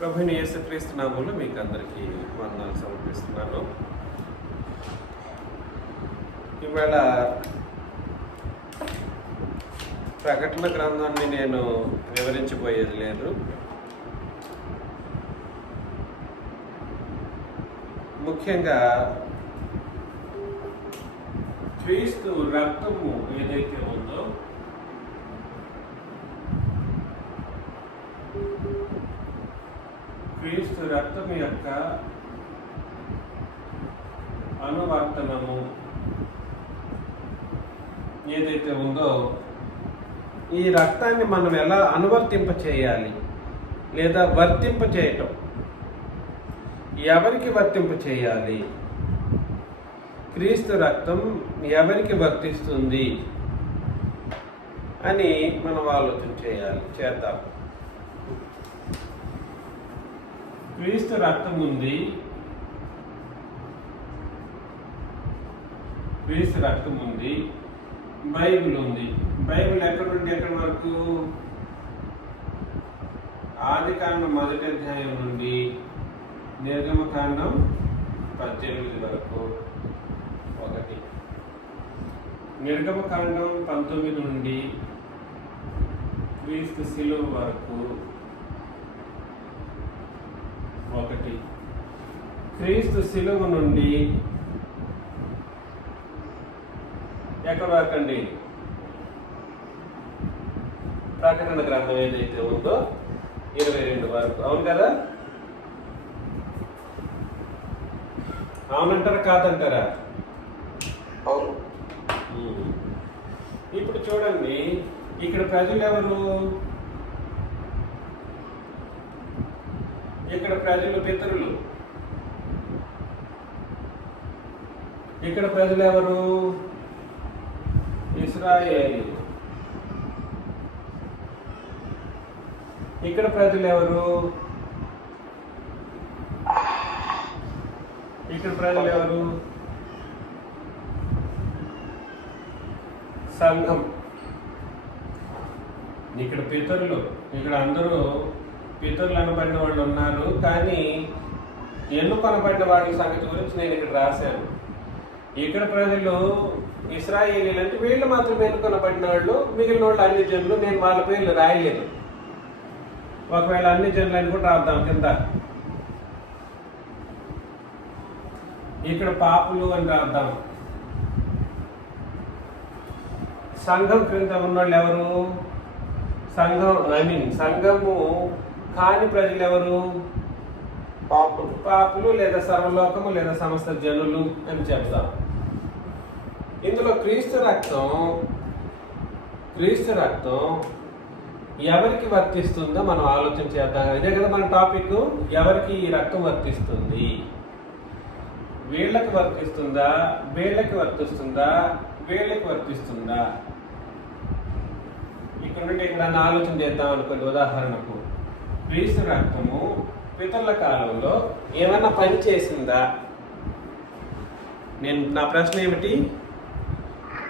ప్రభుని యేసుక్రీస్తు నామములో మీకు అందరికీ వందనాలు సమర్పిస్తున్నాను. ఇవాళ ప్రకటన గ్రంథాన్ని నేను వివరించబోయేది లేదు. ముఖ్యంగా క్రీస్తు రక్తము ఏదైతే ఉందో క్రీస్తు రక్తం యొక్క అనువర్తనము ఏదైతే ఉందో ఈ రక్తాన్ని మనం ఎలా అనువర్తింప చేయాలి లేదా వర్తింప చేయటం, ఎవరికి వర్తింప చేయాలి, క్రీస్తు రక్తం ఎవరికి వర్తిస్తుంది అని మనం ఆలోచన చేద్దాం. క్రీస్తు రక్తం ఉంది, క్రీస్తు రక్తం ఉంది, బైబిల్ ఉంది. బైబిల్ ఎక్కడి నుండి ఎక్కడి వరకు? ఆదికాండం 1వ అధ్యాయం నుండి నిర్గమకాండం 18 వరకు ఒకటి, నిర్గమకాండం 19 నుండి క్రీస్తు శిలువ వరకు ఒకటి, క్రీస్తు శిలువ నుండి ఎక్కడ వరకు అండి? ప్రకటన గ్రంథం ఏదైతే ఉందో 22 వరకు. అవును కదా? అవునంటారా కాదంటారా? అవును. ఇప్పుడు చూడండి, ఇక్కడ ప్రజలు ఎవరు? ఇక్కడ ప్రజలు పితరులు. ఇక్కడ ప్రజలు ఎవరు? ఇశ్రాయేలు. ఇక్కడ ప్రజలు ఎవరు? ఇక్కడ ప్రజలు ఎవరు? సంఘం. ఇక్కడ పితరులు. ఇక్కడ అందరూ పితరులు అనబడిన వాళ్ళు ఉన్నారు, కానీ ఎన్నుకొనబడిన వాళ్ళ సంగతి గురించి నేను ఇక్కడ రాశాను. ఇక్కడ ప్రజలు ఇశ్రాయేలీలు అంటే వీళ్ళు మాత్రం ఎన్నుకొనబడిన వాళ్ళు, మిగిలిన వాళ్ళు అన్ని జనులు. నేను వాళ్ళ పేర్లు రాయలేదు. ఒకవేళ అన్ని జనులని కూడా రాద్దాం కింద. ఇక్కడ పాపులు అని రాద్దాం. సంఘం క్రింద ఉన్నవాళ్ళు ఎవరు? సంఘము కాని ప్రజలు ఎవరు? పాపులు లేదా సర్వలోకము లేదా సమస్త జనులు అని చెప్తాం. ఇందులో క్రీస్తు రక్తం ఎవరికి వర్తిస్తుందో మనం ఆలోచన చేద్దాం. ఇదే కదా మన టాపిక్. ఎవరికి ఈ రక్తం వర్తిస్తుంది? వీళ్ళకి వర్తిస్తుందా, వీళ్ళకి వర్తిస్తుందా, వీళ్ళకి వర్తిస్తుందా? ఇక్కడ నుండి ఇక్కడ ఆలోచన చేద్దాం అనుకోండి. ఉదాహరణకు క్రీస్తు రక్తము పితరుల కాలంలో ఏమన్నా పని చేసిందా? నా ప్రశ్న ఏమిటి?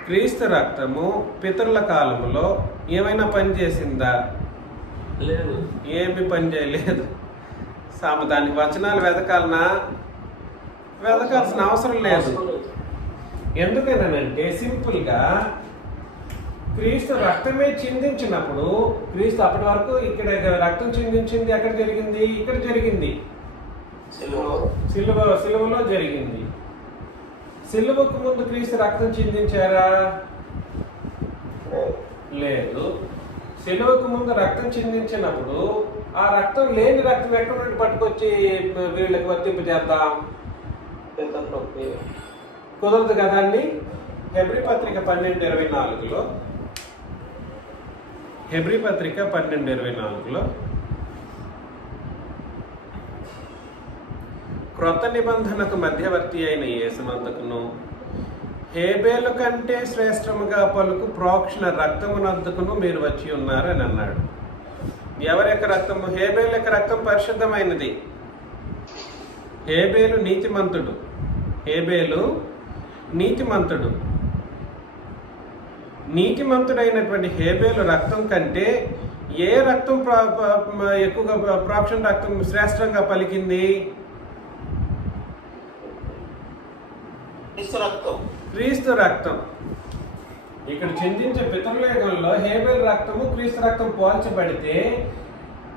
క్రీస్తు రక్తము పితరుల కాలంలో ఏమైనా పని చేసిందా? లేదు. ఏమి పని చేయలేదు. దానికి వచనాలు వెతకాల్సిన అవసరం లేదు. ఎందుకనంటే సింపుల్గా క్రీస్తు రక్తమే చిందించినప్పుడు, క్రీస్తు అప్పటి వరకు ఇక్కడ రక్తం చిందించింది ఎక్కడ జరిగింది? ఇక్కడ జరిగింది, సిలువలో జరిగింది. సిలువకు ముందు క్రీస్తు రక్తం చిందించారా? లేదు. సిలువకు ముందు రక్తం చిందించినప్పుడు ఆ రక్తం లేని రక్తం ఎక్కడి నుండి పట్టుకొచ్చి వీళ్ళకి వర్తింపజేద్దాం? కుదరదు కదండి. హెబ్రీ పత్రిక 12:24లో క్రొత్త నిబంధనకు మధ్యవర్తి అయిన యేసునందుకును హేబేలు కంటే శ్రేష్టముగా పలుకు ప్రోక్షణ రక్తమునందుకును మీరు వచ్చి ఉన్నారు అని అన్నాడు. ఎవరి యొక్క రక్తము? హేబేలు యొక్క రక్తం పరిశుద్ధమైనది. హేబేలు నీతిమంతుడు. నీతిమంతుడైనటువంటి హేబేలు రక్తం కంటే ఏ రక్తం ఎక్కువగా ప్రోక్షణ రక్తం శ్రేష్టంగా పలికింది? క్రీస్తు రక్తం. ఇక్కడ చిందించే పితృలేఖంలో హేబేలు రక్తము క్రీస్తు రక్తం పోల్చబడితే,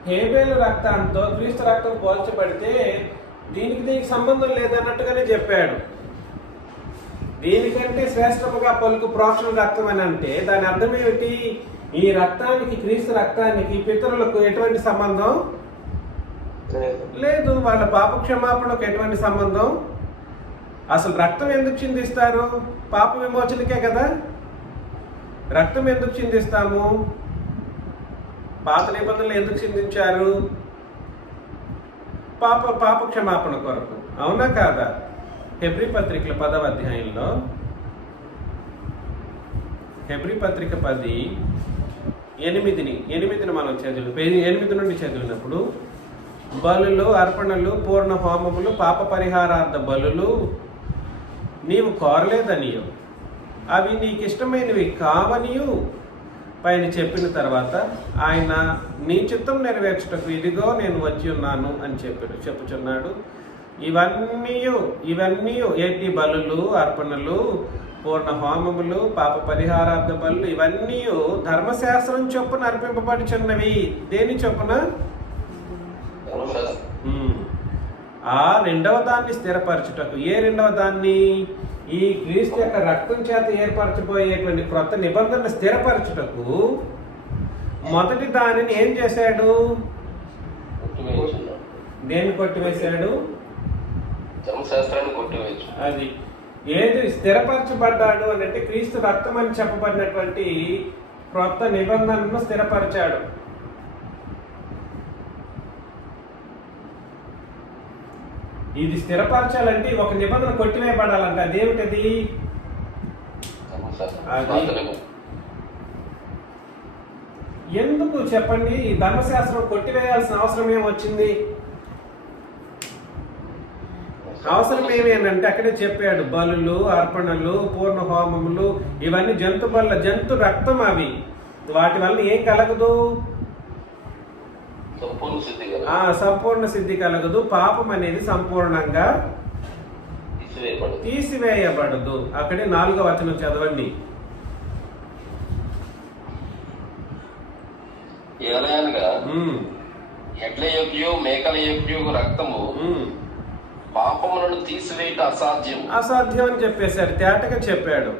హేబేలు రక్తంతో క్రీస్తు రక్తం పోల్చబడితే దీనికి సంబంధం లేదన్నట్టుగానే చెప్పాడు. దీనికంటే శ్రేష్టముగా పలుకు ప్రోక్షణ రక్తం అని అంటే దాని అర్థం ఏమిటి? ఈ రక్తానికి, క్రీస్తు రక్తానికి పితరులకు ఎటువంటి సంబంధం లేదు. వాళ్ళ పాప క్షమాపణకు ఎటువంటి సంబంధం? అసలు రక్తం ఎందుకు చిందిస్తారు? పాప విమోచనకే కదా. రక్తం ఎందుకు చిందిస్తాము? పాత నిబంధనలు ఎందుకు చిందించారు? పాప క్షమాపణ కొరకు. అవునా కాదా? హెబ్రీ పత్రికల 10వ అధ్యాయంలో, హెబ్రీ పత్రిక 10:8 మనం చదివి 8 నుండి చదివినప్పుడు, బలులు, అర్పణలు, పూర్ణ హోమములు, పాప పరిహారార్థ బలులు నీవు కోరలేదనియు, అవి నీకు ఇష్టమైనవి కావనియు పైన చెప్పిన తర్వాత ఆయన నీ చిత్తం నెరవేర్చుటకు ఇదిగో నేను వచ్చి ఉన్నాను అని చెప్పుచున్నాడు. ఇవన్నీ ఏంటి? బలులు, అర్పణలు, పూర్ణ హోమములు, పాప పరిహారార్థ బలులు ఇవన్నీ ధర్మశాస్త్రం చొప్పున అర్పింపబడుచున్నవి. దేని చొప్పున? ఆ రెండవ దాన్ని స్థిరపరచుటకు. ఏ రెండవ దాన్ని? ఈ క్రీస్తు యొక్క రక్తం చేత ఏర్పరచబోయేటువంటి క్రొత్త నిబంధనలు స్థిరపరచుటకు మొదటి దానిని ఏం చేశాడు? దేన్ని కొట్టివేశాడు? ధర్మశాస్త్రాన్ని కొట్టివేయచ్చు. అది ఏది స్థిరపరచబడ్డాడు అని అంటే క్రీస్తు రక్తం అని చెప్పబడినటువంటి క్రొత్త నిబంధనను స్థిరపరిచాడు. ఇది స్థిరపరచాలంటే ఒక నిబంధన కొట్టివేయబడాలంట. అదేమిటది? ఎందుకు చెప్పండి? ఈ ధర్మశాస్త్రం కొట్టివేయాల్సిన అవసరం ఏమొచ్చింది? అవసరం ఏమి అని అంటే అక్కడే చెప్పాడు, బలులు, అర్పణలు, పూర్ణ హోమములు ఇవన్నీ జంతు రక్తం. అవి వాటి వల్ల ఏం కలగదు? సంపూర్ణ సిద్ధి కలగదు. పాపం అనేది సంపూర్ణంగా తీసివేయబడదు. అక్కడే 4వ వచనం చదవండి. ఎడ్ల యొక్కయు మేకల యొక్కయు రక్తము పాపములను తీసివేయటం అసాధ్యం అని చెప్పేశారు, తేటగా చెప్పాడు.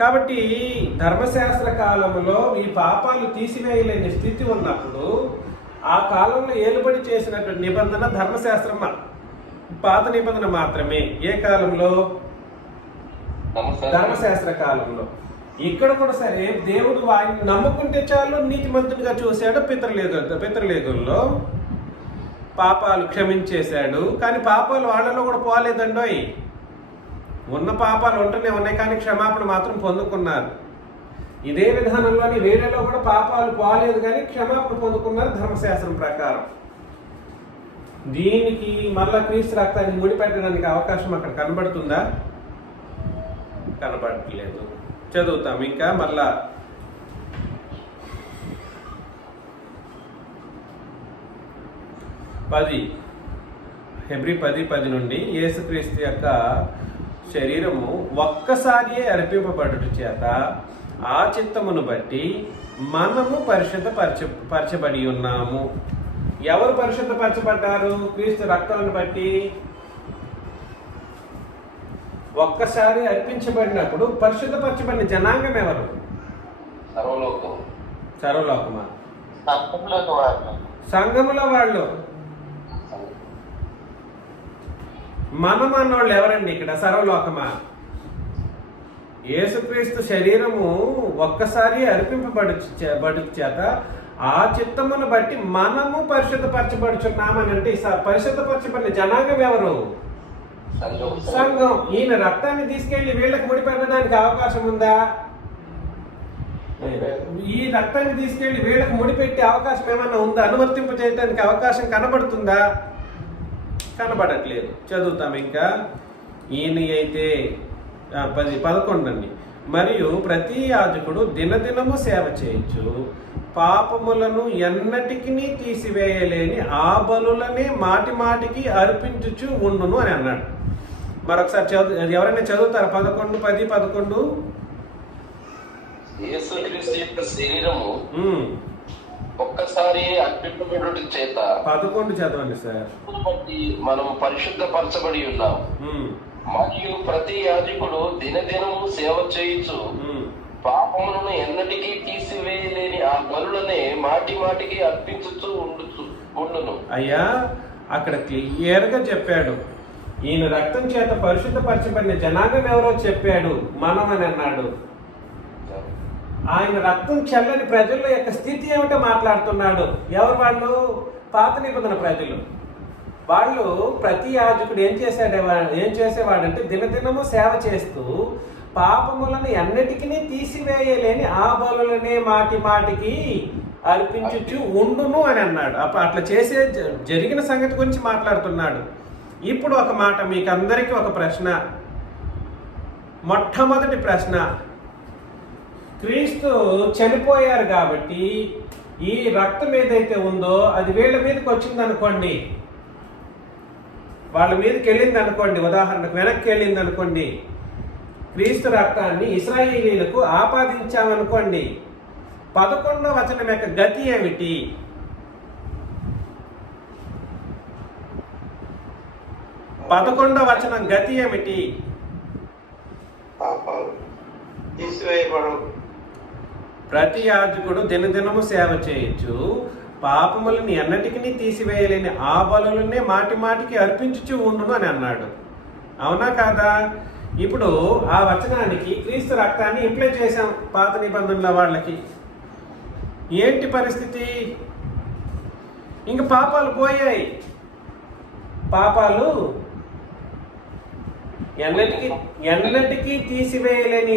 కాబట్టి ధర్మశాస్త్ర కాలంలో ఈ పాపాలు తీసివేయలేని స్థితి ఉన్నప్పుడు ఆ కాలంలో ఏలుబడి చేసినటువంటి నిబంధన ధర్మశాస్త్రం, పాత నిబంధన మాత్రమే. ఏ కాలంలో? ధర్మశాస్త్ర కాలంలో. ఇక్కడ కూడా సరే, దేవుడు వారిని నమ్ముకుంటే చాలు నీతిమంతుడిగా చూశాడు. పితృలేఖంలో పాపాలు క్షమించేశాడు. కానీ పాపాలు వాళ్ళలో కూడా పోలేదండోయ్. ఉన్న పాపాలు ఉంటూనే ఉన్నాయి, కానీ క్షమాపణ మాత్రం పొందుకున్నారు. ఇదే విధానంలోని వీళ్ళలో కూడా పాపాలు పోలేదు, కానీ క్షమాపణ పొందుకున్నారు ధర్మశాస్త్రం ప్రకారం. దీనికి మళ్ళా క్రీస్తు రక్తాన్ని ముడిపెట్టడానికి అవకాశం అక్కడ కనబడుతుందా? కనబడట్లేదు. చదువుతాం ఇంకా మళ్ళా. హెబ్రీ 10:10 నుండి యేసుక్రీస్తు యొక్క శరీరము ఒక్కసారియే అర్పింపబడుట చేత ఆ చిత్తమును బట్టి మనము పరిశుద్ధపరచబడి ఉన్నాము. ఎవరు పరిశుద్ధపరచబడ్డారు? క్రీస్తు రక్తాన్ని బట్టి. ఒక్కసారి అర్పించబడినప్పుడు పరిశుద్ధపరచబడిన జనాంగం ఎవరు? సర్వలోకమా? సంఘములో వాళ్ళు. మనం అన్నోళ్ళు ఎవరండి ఇక్కడ? సర్వలోకమా? యేసుక్రీస్తు శరీరము ఒక్కసారి అర్పింపబడు చేత ఆ చిత్తమును బట్టి మనము పరిశుద్ధపరచబడుచున్నామని అంటే పరిశుద్ధపరచబడిన జనాంగం ఎవరు? సంఘం. ఈయన రక్తాన్ని తీసుకెళ్లి వీళ్ళకి ముడిపెట్టడానికి అవకాశం ఉందా? ఈ రక్తాన్ని తీసుకెళ్లి వీళ్ళకి ముడిపెట్టే అవకాశం ఏమన్నా ఉందా? అనువర్తింప చేయడానికి అవకాశం కనబడుతుందా? కనబడట్లేదు. చదువుతాం ఇంకా. ఈయన అయితే 11 అండి. మరియు ప్రతి యాజకుడు దినదినము సేవ చేయొచ్చు, పాపములను ఎన్నటికి తీసివేయలేని ఆ బలులనే మాటి మాటికి అర్పించుచు ఉండును అని అన్నాడు. మరొకసారి ఎవరైనా చదువుతారా? 11:10-11. యేసుక్రీస్తు యొక్క శరీరము ఒక్కసారి అర్పింపబడుట చేత 11 చదవండి సార్. బట్టి మనం పరిశుద్ధపరచబడి ఉన్నాం. మరియు ప్రతి యాజకుడు దినదినము సేవ చేయుచు పాపములను ఎన్నటికీ తీసివేయలేని ఆ బలులనే మాటి మాటికి అర్పించుచు ఉండును. అయ్యా, అక్కడ క్లియర్గా చెప్పాడు. ఈయన రక్తం చేత పరిశుద్ధపరచబడిన జనాంగం ఎవరో చెప్పాడు, మనం అని అన్నాడు. ఆయన రక్తం చల్లని ప్రజల యొక్క స్థితి ఏమిటో మాట్లాడుతున్నాడు. ఎవరు వాళ్ళు? పాత నిబంధన ప్రజలు. వాళ్ళు ప్రతి యాజకుడు ఏం చేసేవాడంటే దినదినము సేవ చేస్తూ పాపములను ఎన్నటికీ తీసివేయలేని ఆ బలులనే మాటి మాటికి అర్పించుచు ఉండును అని అన్నాడు. అట్లా చేసే జరిగిన సంగతి గురించి మాట్లాడుతున్నాడు. ఇప్పుడు ఒక మాట, మీకు అందరికీ ఒక ప్రశ్న. మొట్టమొదటి ప్రశ్న, క్రీస్తు చనిపోయారు కాబట్టి ఈ రక్తం ఏదైతే ఉందో అది వీళ్ళ మీదకి వచ్చింది అనుకోండి, వాళ్ళ మీదకి వెళ్ళింది అనుకోండి, ఉదాహరణకు వెనక్కి వెళ్ళింది అనుకోండి, క్రీస్తు రక్తాన్ని ఇశ్రాయేలీయులకు ఆపాదించామనుకోండి, 11వ వచనం యొక్క గతి ఏమిటి? పదకొండవ వచనం గతి ఏమిటి? ప్రతి యాజకుడు దినదినము సేవ చేయొచ్చు, పాపములను ఎన్నటికి తీసివేయలేని ఆ బలులనే మాటి మాటికి అర్పించుచు ఉండును అని అన్నాడు. అవునా కాదా? ఇప్పుడు ఆ వచనానికి క్రీస్తు రక్తాన్ని ఇంప్లై చేశాం పాత నిబంధనల వాళ్ళకి. ఏంటి పరిస్థితి? ఇంక పాపాలు పోయాయి. ఎన్నటికీ తీసివేయలేని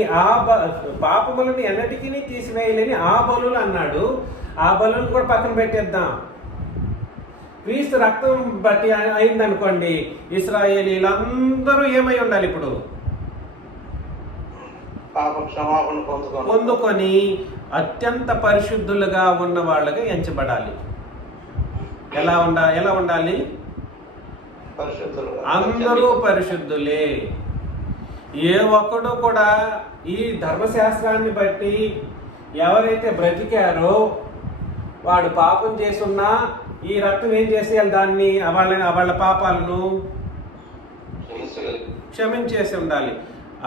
పాపములను ఎన్నటికీ తీసివేయలేని ఆ బలులు అన్నాడు. ఆ బలులను కూడా పక్కన పెట్టేద్దాం. క్రీస్తు రక్తం బట్టి అయిందనుకోండి, ఇశ్రాయేలీలందరూ ఏమై ఉండాలి? ఇప్పుడు పొందుకొని అత్యంత పరిశుద్ధులుగా ఉన్న వాళ్ళగా ఎంచబడాలి. ఎలా ఉండాలి? అందరూ పరిశుద్ధులే. ఏ ఒక్కడు కూడా ఈ ధర్మశాస్త్రాన్ని బట్టి ఎవరైతే బ్రతికారో వాడు పాపం చేసున్నా ఈ రక్తం ఏం చేసేయాలి? దాన్ని వాళ్ళ పాపాలను క్షమించేసి ఉండాలి.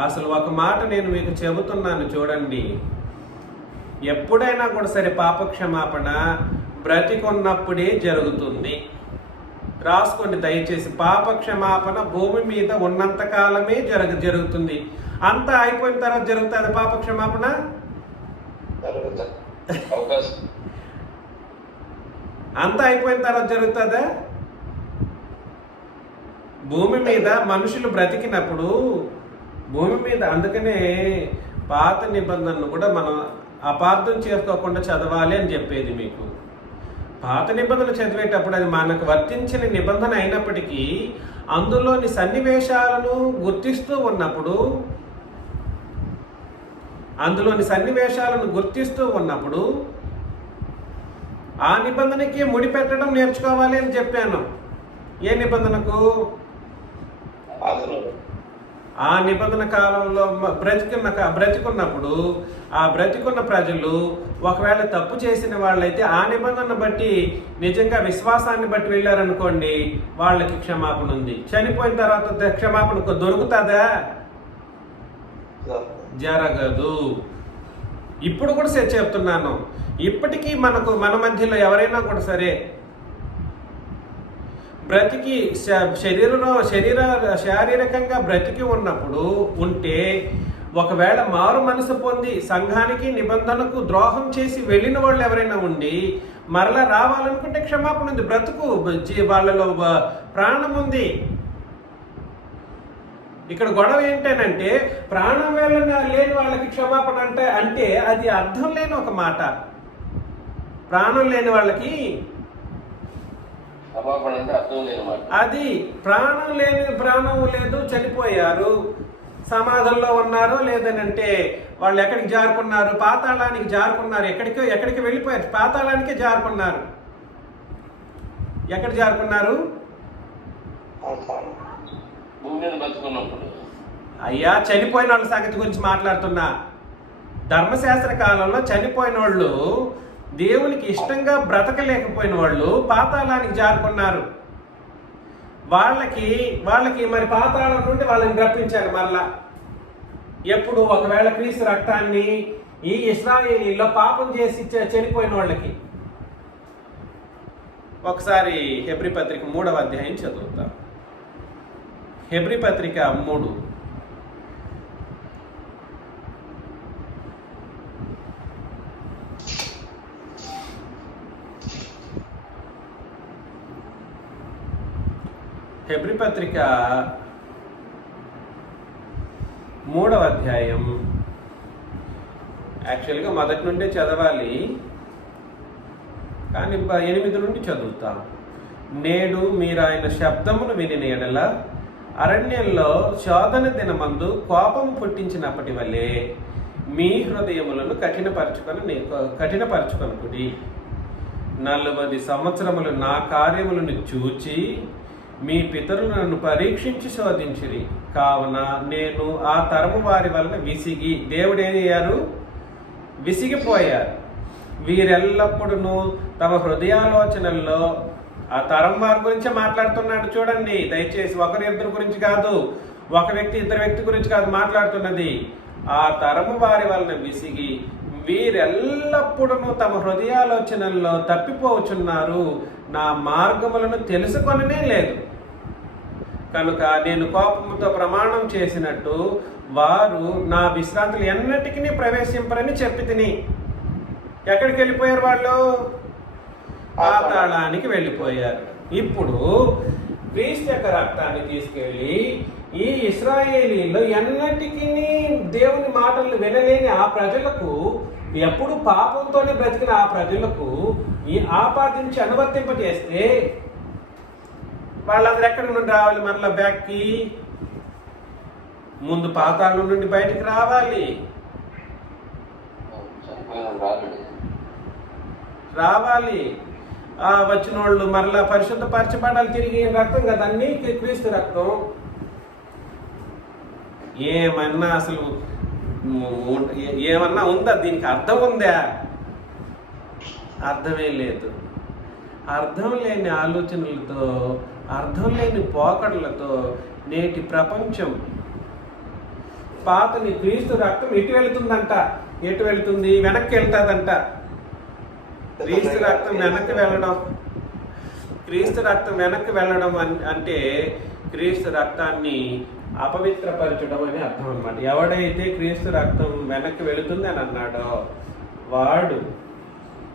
అసలు ఒక మాట నేను మీకు చెబుతున్నాను చూడండి, ఎప్పుడైనా కూడా సరే పాప క్షమాపణ బ్రతికున్నప్పుడే జరుగుతుంది. రాసుకోండి దయచేసి. పాప క్షమాపణ భూమి మీద ఉన్నంత కాలమే జరుగుతుంది. అంతా అయిపోయిన తర్వాత జరుగుతుంది పాప క్షమాపణ? అంతా అయిపోయిన తర్వాత జరుగుతుందా? భూమి మీద మనుషులు బ్రతికినప్పుడు భూమి మీద, అందుకనే పాత నిబంధనను కూడా మనం అపార్థం చేసుకోకుండా చదవాలి అని చెప్పేది మీకు. పాత నిబంధనలు చదివేటప్పుడు అది మనకు వర్తించిన నిబంధన అయినప్పటికీ అందులోని సన్నివేశాలను గుర్తిస్తూ ఉన్నప్పుడు ఆ నిబంధనకి ముడిపెట్టడం నేర్చుకోవాలి అని చెప్పాను. ఏ నిబంధనకు? ఆ నిబంధన కాలంలో బ్రతికున్నప్పుడు ఆ బ్రతికున్న ప్రజలు ఒకవేళ తప్పు చేసిన వాళ్ళైతే ఆ నిబంధన బట్టి నిజంగా విశ్వాసాన్ని బట్టి వెళ్ళారనుకోండి, వాళ్ళకి క్షమాపణ ఉంది. చనిపోయిన తర్వాత క్షమాపణ దొరుకుతుందా? జరగదు. ఇప్పుడు కూడా చెప్తున్నాను, ఇప్పటికీ మన మధ్యలో ఎవరైనా కూడా సరే బ్రతికి శారీరకంగా బ్రతికి ఉంటే ఒకవేళ మారు మనసు పొంది సంఘానికి నిబంధనకు ద్రోహం చేసి వెళ్ళిన వాళ్ళు ఎవరైనా ఉండి మరలా రావాలనుకుంటే క్షమాపణ ఉంది. వాళ్ళలో ప్రాణం ఉంది. ఇక్కడ గొడవ ఏంటనంటే ప్రాణం లేని వాళ్ళకి క్షమాపణ అంటే అది అర్థం లేని ఒక మాట. ప్రాణం లేని వాళ్ళకి అది ప్రాణం లేదు, చనిపోయారు, సమాధుల్లో ఉన్నారో లేదనంటే వాళ్ళు ఎక్కడికి జారుకున్నారు? పాతాళానికి జారుకున్నారు. ఎక్కడికి వెళ్ళిపోయారు? పాతాళానికే జారుకున్నారు. ఎక్కడ జారుకున్నారు? అయ్యా, చనిపోయిన వాళ్ళ సంగతి గురించి మాట్లాడుతున్నా. ధర్మశాస్త్ర కాలంలో చనిపోయిన వాళ్ళు, దేవునికి ఇష్టంగా బ్రతకలేకపోయిన వాళ్ళు పాతాళానికి జారుకున్నారు. వాళ్ళకి మరి పాతాళం నుండి వాళ్ళని రప్పించారు మరలా. ఎప్పుడు? ఒకవేళ క్రీస్తు రక్తాన్ని ఈ ఇశ్రాయేలీలో పాపం చేసి చనిపోయిన వాళ్ళకి. ఒకసారి హెబ్రీ పత్రిక 3వ అధ్యాయం చదువుతాం. హెబ్రీ పత్రిక 3. హెబ్రీ పత్రిక 3వ అధ్యాయం. యాక్చువల్గా మొదటి నుండే చదవాలి, కానీ 8 నుండి చదువుతాం. నేడు మీరు ఆయన శబ్దమును వినిన ఎడల అరణ్యంలో శోధన దినమందు కోపం పుట్టించినప్పటి వల్లే మీ హృదయములను కఠినపరచుకొనుకుడి. 40 సంవత్సరములు నా కార్యములను చూచి మీ పితరులు నన్ను పరీక్షించి శోధించిరి. కావున నేను ఆ తరము వారి వలన విసిగి, దేవుడు ఏం చేయారు? విసిగిపోయారు. వీరెల్లప్పుడూ తమ హృదయాలోచనల్లో, ఆ తరం వారి గురించి మాట్లాడుతున్నాడు చూడండి. దయచేసి ఒకరిద్దరు గురించి కాదు, ఒక వ్యక్తి ఇద్దరు వ్యక్తి గురించి కాదు మాట్లాడుతున్నది. ఆ తరము వారి వలన విసిగి వీరెల్లప్పుడూ తమ హృదయాలోచనల్లో తప్పిపోవచ్చున్నారు, నా మార్గములను తెలుసుకొననే లేదు. కనుక నేను కోపముతో ప్రమాణం చేసినట్టు వారు నా విశ్రాంతులు ఎన్నటికీ ప్రవేశింపరని చెప్పి తిని. ఎక్కడికి వెళ్ళిపోయారు వాళ్ళు? పాతాళానికి వెళ్ళిపోయారు. ఇప్పుడు క్రీస్తు యొక్క రక్తాన్ని తీసుకెళ్ళి ఈ ఇశ్రాయేలీలో ఎన్నటికీ దేవుని మాటలు వినలేని ఆ ప్రజలకు, ఎప్పుడు పాపంతోనే బ్రతికిన ఆ ప్రజలకు ఈ ఆపాదించి అనువర్తింపజేస్తే వాళ్ళందరూ ఎక్కడి నుండి రావాలి? మరలా బ్యాక్కి. ముందు పాతాళం నుండి బయటికి రావాలి. వచ్చిన వాళ్ళు మరలా పరిశుద్ధపరచబడాలి. తిరిగి రక్తం కదా, అన్నీ క్రీస్తు రక్తం. ఏమన్నా అసలు ఏమన్నా ఉందా? దీనికి అర్థం ఉందా? అర్థమే లేదు. అర్థం లేని ఆలోచనలతో, అర్థం లేని పోకడలతో నేటి ప్రపంచం పాతని క్రీస్తు రక్తం ఎటు వెళుతుందంట? ఎటు వెళుతుంది? వెనక్కి వెళ్తాదంట. క్రీస్తు రక్తం వెనక్కి వెళ్ళడం అంటే క్రీస్తు రక్తాన్ని అపవిత్రపరచడం అని అర్థం అన్నమాట. ఎవడైతే క్రీస్తు రక్తం వెనక్కి వెళుతుంది అని అన్నాడో వాడు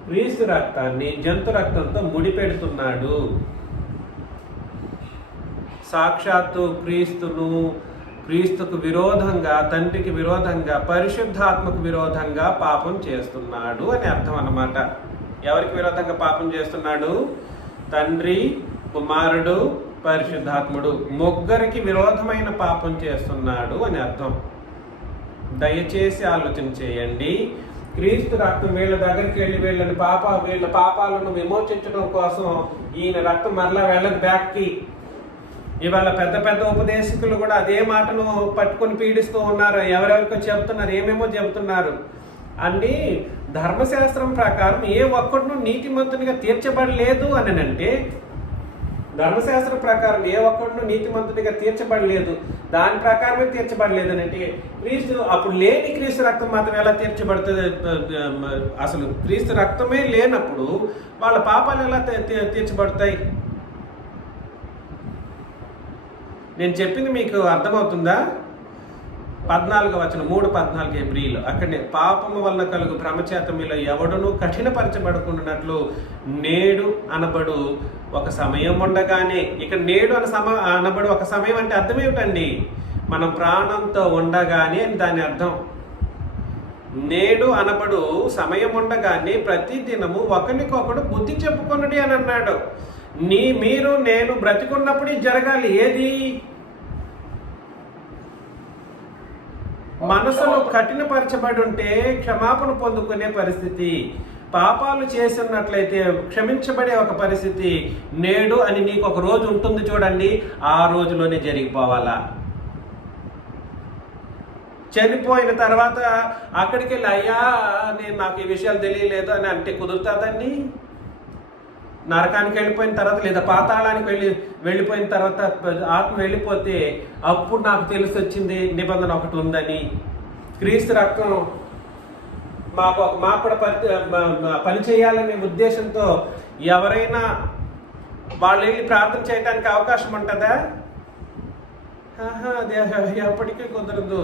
క్రీస్తు రక్తాన్ని జంతు రక్తంతో ముడిపెడుతున్నాడు. సాక్షాత్తు క్రీస్తుకు విరోధంగా, తండ్రికి విరోధంగా, పరిశుద్ధాత్మకు విరోధంగా పాపం చేస్తున్నాడు అని అర్థం అన్నమాట. ఎవరికి విరోధంగా పాపం చేస్తున్నాడు? తండ్రి, కుమారుడు, పరిశుద్ధాత్ముడు ముగ్గురికి విరోధమైన పాపం చేస్తున్నాడు అని అర్థం. దయచేసి ఆలోచన చేయండి. క్రీస్తు రక్తం వీళ్ళ దగ్గరికి వెళ్ళి వీళ్ళ పాపాలను విమోచించడం కోసం ఈయన రక్తం మరలా వెళ్ళదు బ్యాక్కి. ఇవాళ పెద్ద పెద్ద ఉపదేశకులు కూడా అదే మాటను పట్టుకొని పీడిస్తూ ఉన్నారు. ఎవరెవరికో చెబుతున్నారు, ఏమేమో చెబుతున్నారు. అన్ని ధర్మశాస్త్రం ప్రకారం ఏ ఒక్కడును నీతిమంతునిగా తీర్చబడలేదు అని అంటే, ధర్మశాస్త్రం ప్రకారం ఏ ఒక్కడును నీతిమంతునిగా తీర్చబడలేదు, దాని ప్రకారమే తీర్చబడలేదు అని అంటే క్రీస్తు అప్పుడు లేని క్రీస్తు రక్తం మాత్రం ఎలా తీర్చబడుతుంది? అసలు క్రీస్తు రక్తమే లేనప్పుడు వాళ్ళ పాపాలు ఎలా తీర్చబడతాయి? నేను చెప్పింది మీకు అర్థమవుతుందా? 14వ వచనం 3:14 హెబ్రీలో అక్కడనే, పాపము వల్ల కలుగు భ్రమచేత మీలో ఎవడును కఠినపరచబడుకున్నట్లు నేడు అనబడు ఒక సమయం ఉండగానే. ఇక్కడ నేడు అనబడు ఒక సమయం అంటే అర్థం ఏమిటండి? మనం ప్రాణంతో ఉండగానే అని దాని అర్థం. నేడు అనబడు సమయం ఉండగానే ప్రతి దినము ఒకరికొకడు బుద్ధి చెప్పుకొనుడి అని అన్నాడు. మీరు నేను బ్రతికున్నప్పుడు జరగాలి. ఏది? మనసులో కఠినపరచబడి ఉంటే క్షమాపణ పొందుకునే పరిస్థితి, పాపాలు చేసినట్లయితే క్షమించబడే ఒక పరిస్థితి నేడు అని నీకు ఒక రోజు ఉంటుంది చూడండి, ఆ రోజులోనే జరిగిపోవాలా. చనిపోయిన తర్వాత అక్కడికి వెళ్ళి అయ్యా నాకు ఈ విషయాలు తెలియలేదు అని అంటే కుదురుతుందండి. నరకానికి వెళ్ళిపోయిన తర్వాత లేదా పాతాళానికి వెళ్ళిపోయిన తర్వాత ఆత్మ వెళ్ళిపోతే అప్పుడు నాకు తెలిసి వచ్చింది నిబంధన ఒకటి ఉందని, క్రీస్తు రక్తం మాకు కూడా పని చేయాలనే ఉద్దేశంతో ఎవరైనా వాళ్ళు వెళ్ళి ప్రార్థన చేయడానికి అవకాశం ఉంటుందా? అది ఎప్పటికీ కుదరదు.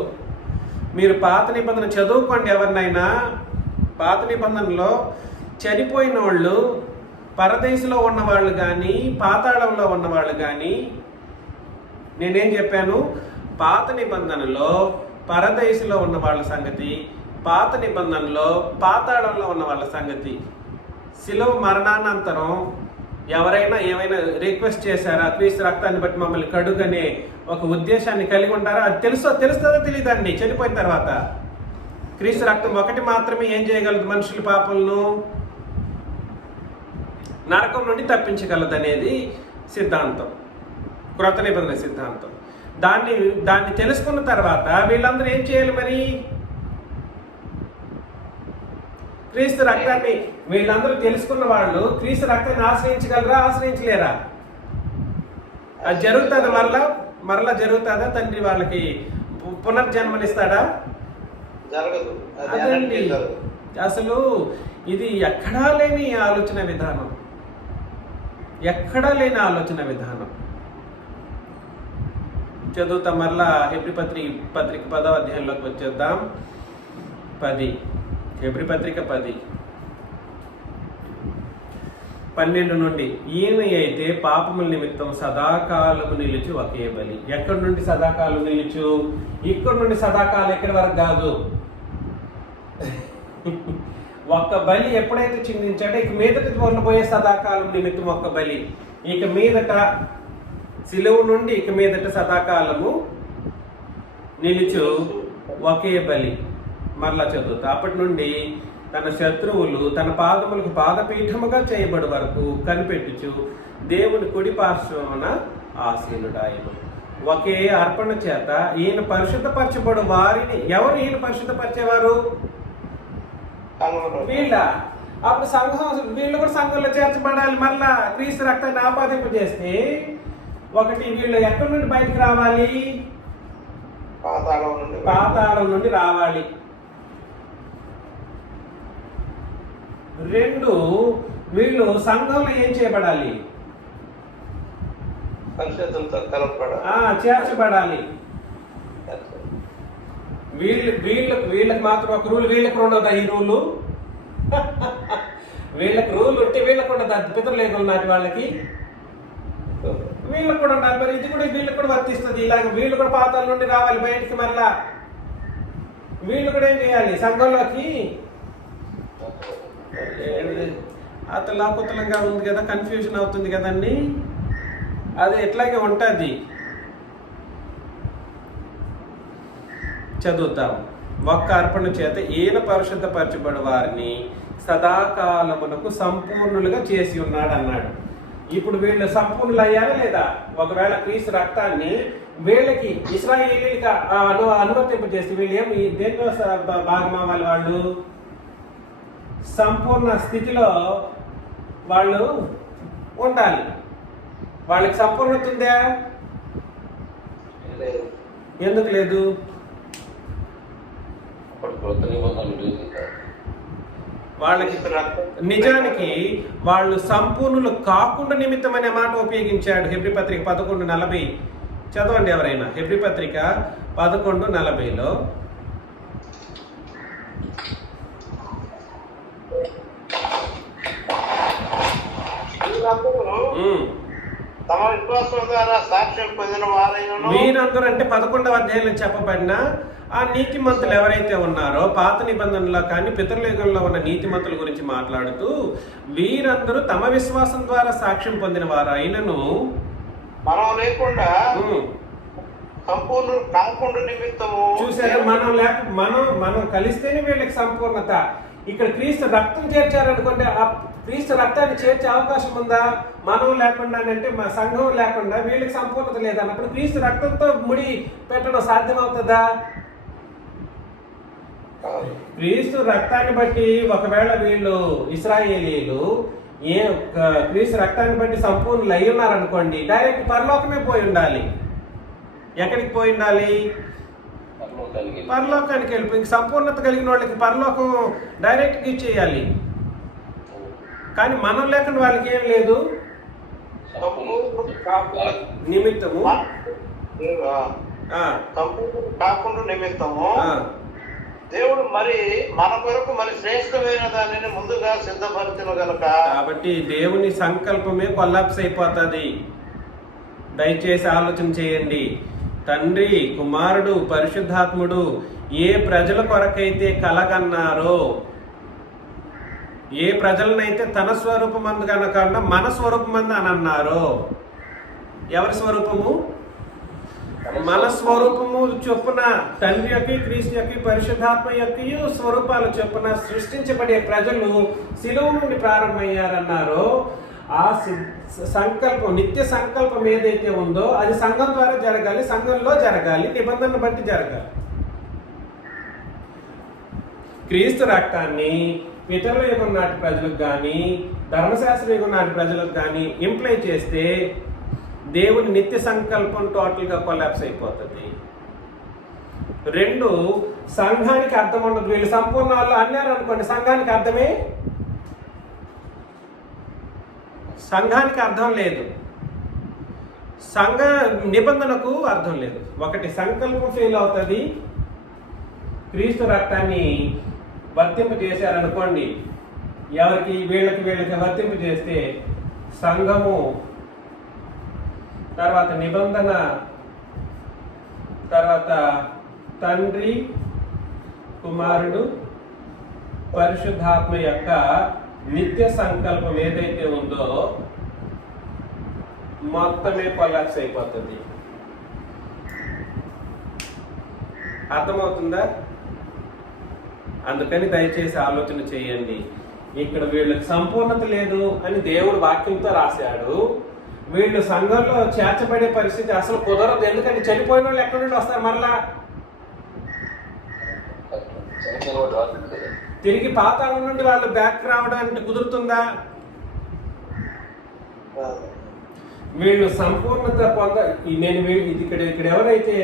మీరు పాత నిబంధన చదువుకోండి. ఎవరినైనా పాత నిబంధనలో చనిపోయిన వాళ్ళు, పరదేశంలో ఉన్నవాళ్ళు కానీ పాతాళంలో ఉన్నవాళ్ళు కానీ, నేనేం చెప్పాను, పాత నిబంధనలో పరదేశంలో ఉన్న వాళ్ళ సంగతి, పాత నిబంధనలో పాతాళంలో ఉన్న వాళ్ళ సంగతి. శిలువ మరణానంతరం ఎవరైనా ఏమైనా రిక్వెస్ట్ చేశారా? క్రీస్తు రక్తాన్ని బట్టి మమ్మల్ని కడుగనే ఒక ఉద్దేశాన్ని కలిగి ఉంటారా? అది తెలుస్తుందో తెలియదండి. చనిపోయిన తర్వాత క్రీస్తు రక్తం ఒకటి మాత్రమే ఏం చేయగలదు? మనుషుల పాపలను నరకం నుండి తప్పించగలదు అనేది సిద్ధాంతం, క్రొత్త నిబంధన సిద్ధాంతం. దాన్ని తెలుసుకున్న తర్వాత వీళ్ళందరూ ఏం చేయాలి మరి? క్రీస్తు రక్తాన్ని వీళ్ళందరూ తెలుసుకున్న వాళ్ళు క్రీస్తు రక్తాన్ని ఆశ్రయించగలరా? ఆశ్రయించలేరా? అది జరుగుతుంది, మరలా జరుగుతుందా? తండ్రి వాళ్ళకి పునర్జన్మనిస్తాడా? జరగదు. అదండి అసలు ఇది ఎక్కడా లేని ఆలోచన విధానం, ఎక్కడా లేని ఆలోచన విధానం. చదువుతాం మరలా హెబ్రీ పత్రిక 10వ అధ్యాయంలోకి వచ్చేద్దాం. 10 హెబ్రీ పత్రిక 10:12 నుండి, ఈయన అయితే పాపముల నిమిత్తం సదాకాలము నిలుచు ఒకే బలి. ఎక్కడి నుండి సదాకాలం నిలుచు? ఇక్కడ నుండి సదాకాలం ఎక్కడి వరకు కాదు. ఒక్క బలి ఎప్పుడైతే చిందించాడో ఇక మీదట ఉండబోయే సదాకాలం నిమిత్తం ఒక్క బలి. ఇక మీదట సిలువ నుండి ఇక మీదట సదాకాలము నిలుచు ఒకే బలి. మరలా చదువుతా. అప్పటి నుండి తన శత్రువులు తన పాదములకు పాదపీఠముగా చేయబడి వరకు కనిపెట్టుచు దేవుని కుడి పార్శ్వమున ఆసీనుడాయను. ఒకే అర్పణ చేత ఈయన పరిశుద్ధపరచబడు వారిని. ఎవరు ఈయన పరిశుద్ధపరిచేవారు? వీళ్ళ. అప్పుడు సంఘం, వీళ్ళు కూడా సంఘంలో చేర్చబడాలి. మళ్ళా క్రీస్తు రక్తాన్ని ఆపాదింపజేస్తే ఒకటి వీళ్ళు ఎక్కడి నుండి బయటకు రావాలి? పాతాళం నుండి రావాలి. 2 వీళ్ళు సంఘంలో ఏం చేయబడాలి? చేర్చబడాలి. వీళ్ళకి మాత్రం ఒక రూల్, వీళ్ళకి ఉండదా ఈ రూలు? వీళ్ళకి రూల్ ఉంటే వీళ్ళకు ఉండదు. పితరులేకులు నాటి వాళ్ళకి వీళ్ళకు కూడా ఉండాలి. మరి ఇది కూడా వీళ్ళకి కూడా వర్తిస్తుంది. ఇలాగ వీళ్ళు కూడా పాతాల నుండి రావాలి బయటికి. మళ్ళా వీళ్ళు కూడా ఏం చేయాలి? సంఘంలోకి. అతలాకుతలంగా ఉంది కదా, కన్ఫ్యూజన్ అవుతుంది కదండి. అది ఎట్లాగే ఉంటుంది. చదువుతాం. ఒక్క అర్పణ చేత ఈయన పరిశుద్ధపరచబడి వారిని సదాకాలమునకు సంపూర్ణులుగా చేసి ఉన్నాడు అన్నాడు. ఇప్పుడు వీళ్ళు సంపూర్ణులు అయ్యారా లేదా? ఒకవేళ క్రీస్తు రక్తాన్ని వీళ్ళకి ఇశ్రాయేలీయులుగా అనుమతింపజేస్తే వీళ్ళు ఏమి దేంట్లో భాగమవ్వాలి? వాళ్ళు సంపూర్ణ స్థితిలో వాళ్ళు ఉండాలి. వాళ్ళకి సంపూర్ణత ఉందా? ఎందుకు లేదు? వాళ్ళకి నిజానికి వాళ్ళు సంపూర్ణులు కాకుండా నిమిత్తం అనే మాట ఉపయోగించాడు. హెబ్రీ పత్రిక 11:40 చదవండి ఎవరైనా. హెబ్రీ పత్రిక 11:40లో తమ విశ్వాసం ద్వారా సాక్ష్యం పొందిన వారైనను. మీరందరూ అంటే 11వ అధ్యాయంలో చెప్పబడిన ఆ నీతిమంతులు ఎవరైతే ఉన్నారో పాత నిబంధనలో కానీ పితరులేగంలో ఉన్న నీతిమంతుల గురించి మాట్లాడుతూ వీరందరూ తమ విశ్వాసం ద్వారా సాక్ష్యం పొందిన వారు అయినను మనం లేకుండా సంపూర్ణులు కాకుండా నిమిత్తము. చూసారా, మనం కలిస్తేనే వీళ్ళకి సంపూర్ణత. ఇక్కడ క్రీస్తు రక్తం చేర్చారనుకోండి, ఆ క్రీస్తు రక్తాన్ని చేర్చే అవకాశం ఉందా? మనం లేకుండా అంటే మా సంఘం లేకుండా వీళ్ళకి సంపూర్ణత లేదన్నప్పుడు క్రీస్తు రక్తంతో ముడి పెట్టడం సాధ్యమవుతుందా? క్రీస్తు రక్తాన్ని బట్టి ఒకవేళ వీళ్ళు ఇశ్రాయేలీలు క్రీస్తు రక్తాన్ని బట్టి సంపూర్ణులు అయి ఉన్నారనుకోండి, డైరెక్ట్ పరలోకమే పోయి ఉండాలి. ఎక్కడికి పోయి ఉండాలి? పరలోకానికి వెళ్ళిపోయి సంపూర్ణత కలిగిన వాళ్ళకి పరలోకం డైరెక్ట్గా ఇచ్చేయాలి. కానీ మనం లేకుండా వాళ్ళకి ఏం లేదు నిమిత్తము కాకుండా నిమిత్తము దేవుడు మరి మన కొరకు మరి శ్రేష్టమైన దానిని ముందుగా సిద్ధపరిచిన గనుక. కాబట్టి దేవుని సంకల్పమే కొల్లాప్స్ అయిపోతుంది. దయచేసి ఆలోచన చేయండి. తండ్రి, కుమారుడు, పరిశుద్ధాత్ముడు ఏ ప్రజల కొరకైతే కలగన్నారో, ఏ ప్రజలనైతే తన స్వరూపమందు కనుక మన స్వరూపమందు అని అన్నారో, ఎవరి స్వరూపము? మన స్వరూపము చొప్పున తండ్రి యొక్క, క్రీస్తు యొక్క, పరిశుద్ధాత్మ యొక్క స్వరూపాల చొప్పున సృష్టించబడే ప్రజలు శిలువ నుండి ప్రారంభమయ్యారన్నారో, ఆ సంకల్పం, నిత్య సంకల్పం ఏదైతే ఉందో అది సంఘం ద్వారా జరగాలి, సంఘంలో జరగాలి, నిబంధనను బట్టి జరగాలి. క్రీస్తు రక్తాన్ని పితరుల యుగం నాటి ప్రజలకు కానీ, ధర్మశాస్త్ర యుగం నాటి ప్రజలకు కానీ ఇంప్లై చేస్తే దేవుని నిత్య సంకల్పం టోటల్గా కొలాప్స్ అయిపోతుంది. రెండు, సంఘానికి అర్థం ఉండదు. వీళ్ళు సంపూర్ణ వాళ్ళు అన్నారు అనుకోండి, సంఘానికి అర్థం లేదు. సంఘ నిబంధనకు అర్థం లేదు. ఒకటి సంకల్పం ఫెయిల్ అవుతుంది. క్రీస్తు రక్తాన్ని వర్తింపు చేశారనుకోండి, ఎవరికి? వీళ్ళకి వర్తింపు చేస్తే సంఘము, తర్వాత నిబంధన, తర్వాత తండ్రి, కుమారుడు, పరిశుద్ధాత్మ యొక్క నిత్య సంకల్పం ఏదైతే ఉందో మొత్తమే కొలాప్స్ అయిపోతుంది. అర్థమవుతుందా? అందుకని దయచేసి ఆలోచన చేయండి. ఇక్కడ వీళ్ళకి సంపూర్ణత లేదు అని దేవుడు వాక్యంతో రాశాడు. వీళ్ళు సంఘంలో చేర్చబడే పరిస్థితి అసలు కుదరదు. ఎందుకంటే చనిపోయిన వాళ్ళు ఎక్కడి నుండి వస్తారు? మరలా తిరిగి పాతాళం నుండి వాళ్ళు బ్యాక్ రావడానికి కుదురుతుందా? వీళ్ళు సంపూర్ణత ఇక్కడ ఎవరైతే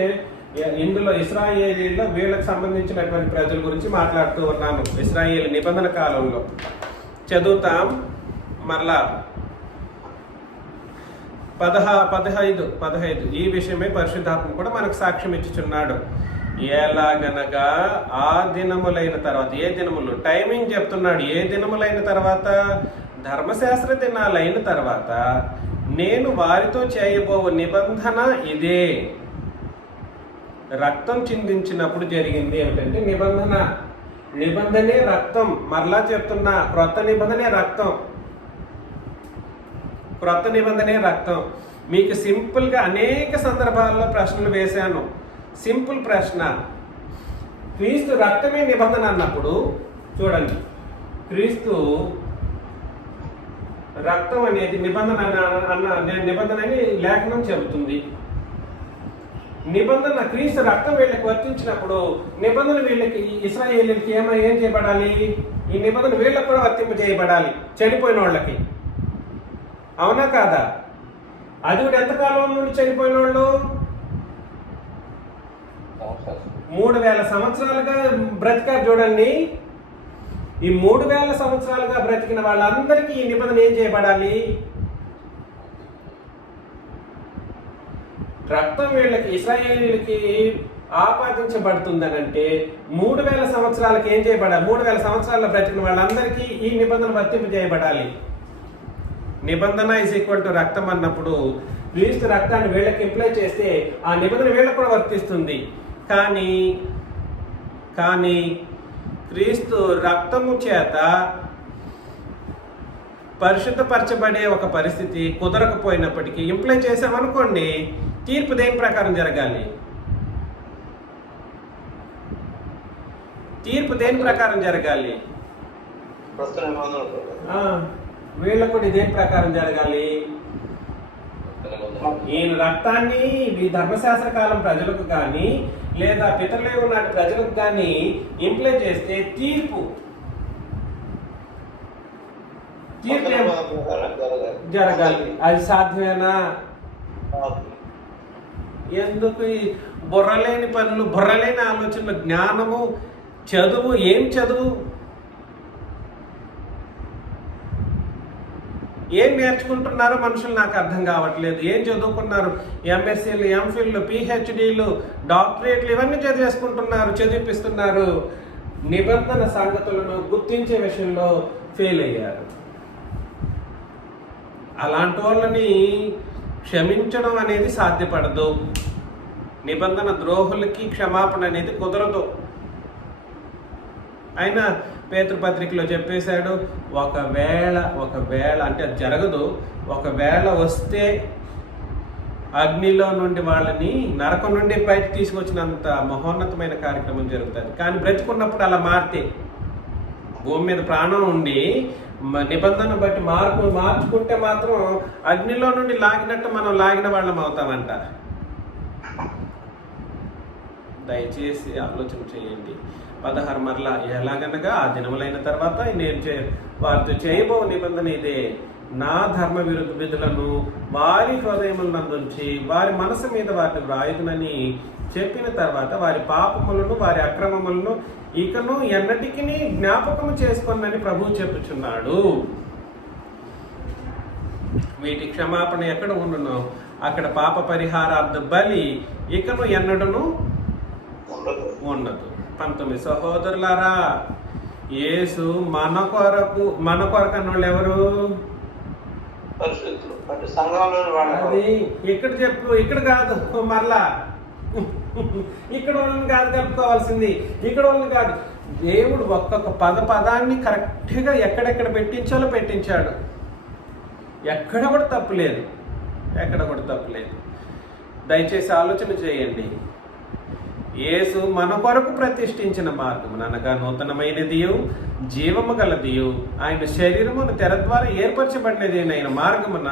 ఇందులో ఇశ్రాయేలీల్లో వీళ్ళకి సంబంధించినటువంటి ప్రజల గురించి మాట్లాడుతూ ఉన్నాము. ఇశ్రాయేల్ నిబంధన కాలంలో చదువుతాం. మరలా 15 ఈ విషయమే పరిశుద్ధాత్మ కూడా మనకు సాక్ష్యం ఇచ్చుచున్నాడు. ఎలాగనగా ఆ దినములైన తర్వాత, ఏ దినములు టైమింగ్ చెప్తున్నాడు, ఏ దినములైన తర్వాత, ధర్మశాస్త్ర దినాలైన తర్వాత నేను వారితో చేయబో నిబంధన ఇదే. రక్తం చిందించినప్పుడు జరిగింది ఏమిటంటే నిబంధనే రక్తం. మరలా చెప్తున్నా, క్రొత్త నిబంధనే రక్తం. మీకు సింపుల్గా అనేక సందర్భాల్లో ప్రశ్నలు వేశాను. సింపుల్ ప్రశ్న, క్రీస్తు రక్తమే నిబంధన అన్నప్పుడు చూడండి, క్రీస్తు రక్తం అనేది నిబంధన అని లేఖనం చెబుతుంది. నిబంధన, క్రీస్తు రక్తం వీళ్ళకి వర్తించినప్పుడు నిబంధన వీళ్ళకి, ఇశ్రాయేలీయులకి ఏం చేయబడాలి? ఈ నిబంధన వీళ్ళకి కూడా వర్తింపు చేయబడాలి, చనిపోయిన వాళ్ళకి. అవునా కాదా? అది కూడా ఎంతకాలం నుండి చనిపోయిన వాళ్ళు? 3000 సంవత్సరాలుగా బ్రతికారు. చూడండి, ఈ 3000 సంవత్సరాలుగా బ్రతికిన వాళ్ళందరికీ ఈ నిబంధన ఏం చేయబడాలి? రక్తం వీళ్ళకి, ఇశ్రాయేలీయులకి ఆపాదించబడుతుందని అంటే 3000 సంవత్సరాలకి ఏం చేయబడాలి? 3000 సంవత్సరాల్లో బ్రతికిన వాళ్ళందరికీ ఈ నిబంధన వర్తింపు చేయబడాలి. నిబంధన = రక్తం అన్నప్పుడు క్రీస్తు రక్తాన్ని వీళ్ళకి ఇంప్లై చేస్తే ఆ నిబంధన వీళ్ళకి కూడా వర్తిస్తుంది. కానీ క్రీస్తు రక్తము చేత పరిశుద్ధపరచబడే ఒక పరిస్థితి కుదరకపోయినప్పటికీ ఇంప్లై చేసామనుకోండి, తీర్పు దేని ప్రకారం జరగాలి? తీర్పు దేని ప్రకారం జరగాలి? కొత్త నిబంధన వీళ్ళకు కూడా దేని ప్రకారం జరగాలి? ఈయన రక్తాన్ని ఈ ధర్మశాస్త్ర కాలం ప్రజలకు కానీ లేదా పితరులేవు నాటి ప్రజలకు కానీ ఇంప్లై చేస్తే తీర్పు జరగాలి. అది సాధ్యమేనా? ఎందుకు ఈ బుర్రలేని పనులు, బుర్రలేని ఆలోచనలు, జ్ఞానము, చదువు? ఏం చదువు? ఏం నేర్చుకుంటున్నారో మనుషులు నాకు అర్థం కావట్లేదు. ఏం చదువుకున్నారు? ఎంఎస్సీలు, ఎంఫిల్లు, పిహెచ్డీలు, డాక్టరేట్లు ఇవన్నీ చదివేసుకుంటున్నారు, చదివిపిస్తున్నారు. నిబంధన సంగతులను గుర్తించే విషయంలో ఫెయిల్ అయ్యారు. అలాంటి వాళ్ళని క్షమించడం అనేది సాధ్యపడదు. నిబంధన ద్రోహులకి క్షమాపణ అనేది కుదరదు. ఆయన పేతృపత్రికలో చెప్పేశాడు, ఒకవేళ అంటే అది జరగదు, ఒకవేళ వస్తే అగ్నిలో నుండి వాళ్ళని నరకం నుండి బయట తీసుకొచ్చినంత మహోన్నతమైన కార్యక్రమం జరుగుతుంది. కానీ బ్రతికున్నప్పుడు అలా మారితే, భూమి మీద ప్రాణం ఉండి నిబంధన బట్టి మార్చుకుంటే మాత్రం అగ్నిలో నుండి లాగినట్టు మనం లాగిన వాళ్ళం అవుతామంట. దయచేసి ఆలోచన చేయండి. 16 మరలా ఎలాగనగా ఆ దినములైన తర్వాత నేను వారితో చేయబో నిబంధన ఇదే, నా ధర్మ విరుద్ధ విధులను వారి హృదయములందుంచి వారి మనసు మీద వారిని వ్రాయుదునని చెప్పిన తర్వాత వారి పాపములను వారి అక్రమములను ఇకను ఎన్నటికి జ్ఞాపకము చేసుకోనని ప్రభువు చెప్పుచున్నాడు. వీటి క్షమాపణ ఎక్కడ ఉండునో అక్కడ పాప పరిహారార్థ బలి ఇకను ఎన్నడను ఉండదు. 19 సహోదరులారా, యేసు మన కొరకు అన్నోళ్ళు ఎవరు? అది ఇక్కడ చెప్పు, ఇక్కడ కాదు, మరలా ఇక్కడ వాళ్ళని కాదు కలుపుకోవాల్సింది, ఇక్కడ వాళ్ళని కాదు. దేవుడు ఒక్కొక్క పదాన్ని కరెక్ట్గా ఎక్కడెక్కడ పెట్టించాలో పెట్టించాడు. ఎక్కడ కూడా తప్పులేదు. దయచేసి ఆలోచన చేయండి. యేసు మన కొరకు ప్రతిష్ఠించిన మార్గం అనగా నూతనమైనదియు జీవము గలదియు ఆయన శరీరమును తెర ద్వారా ఏర్పరచబడినది ఆయన మార్గమున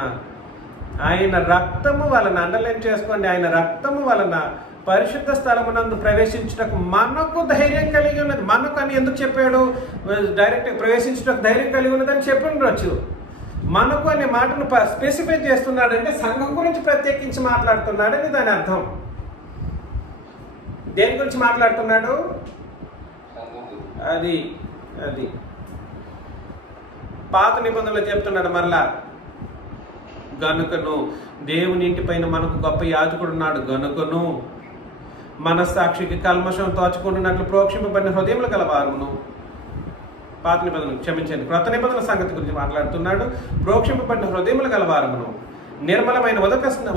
ఆయన రక్తము వలన, అండర్లైన్ చేసుకోండి, ఆయన రక్తము వలన పరిశుద్ధ స్థలమునందు ప్రవేశించుటకు మనకు ధైర్యం కలిగి ఉన్నది. మనకు అని ఎందుకు చెప్పాడు? డైరెక్ట్ ప్రవేశించుటకు ధైర్యం కలిగి ఉన్నదని చెప్పి ఉండొచ్చు. మనకు అనే మాటను స్పెసిఫై చేస్తున్నాడంటే సంఘం గురించి ప్రత్యేకించి మాట్లాడుతున్నాడని దాని అర్థం. దేని గురించి మాట్లాడుతున్నాడు? అది పాత నిబంధనలు చెప్తున్నాడు. మరలా గనుకను దేవుని ఇంటి పైన మనకు గొప్ప యాజకుడు ఉన్నాడు. గనుకను మనస్సాక్షికి కల్మషం తోచుకుంటున్నట్లు ప్రోక్షింపబడిన హృదయములు గలవారును. పాత నిబంధనలు క్షమించండి, క్రొత్త నిబంధనల సంగతి గురించి మాట్లాడుతున్నాడు. ప్రోక్షింపబడిన హృదయములు గలవారును, నిర్మలమైన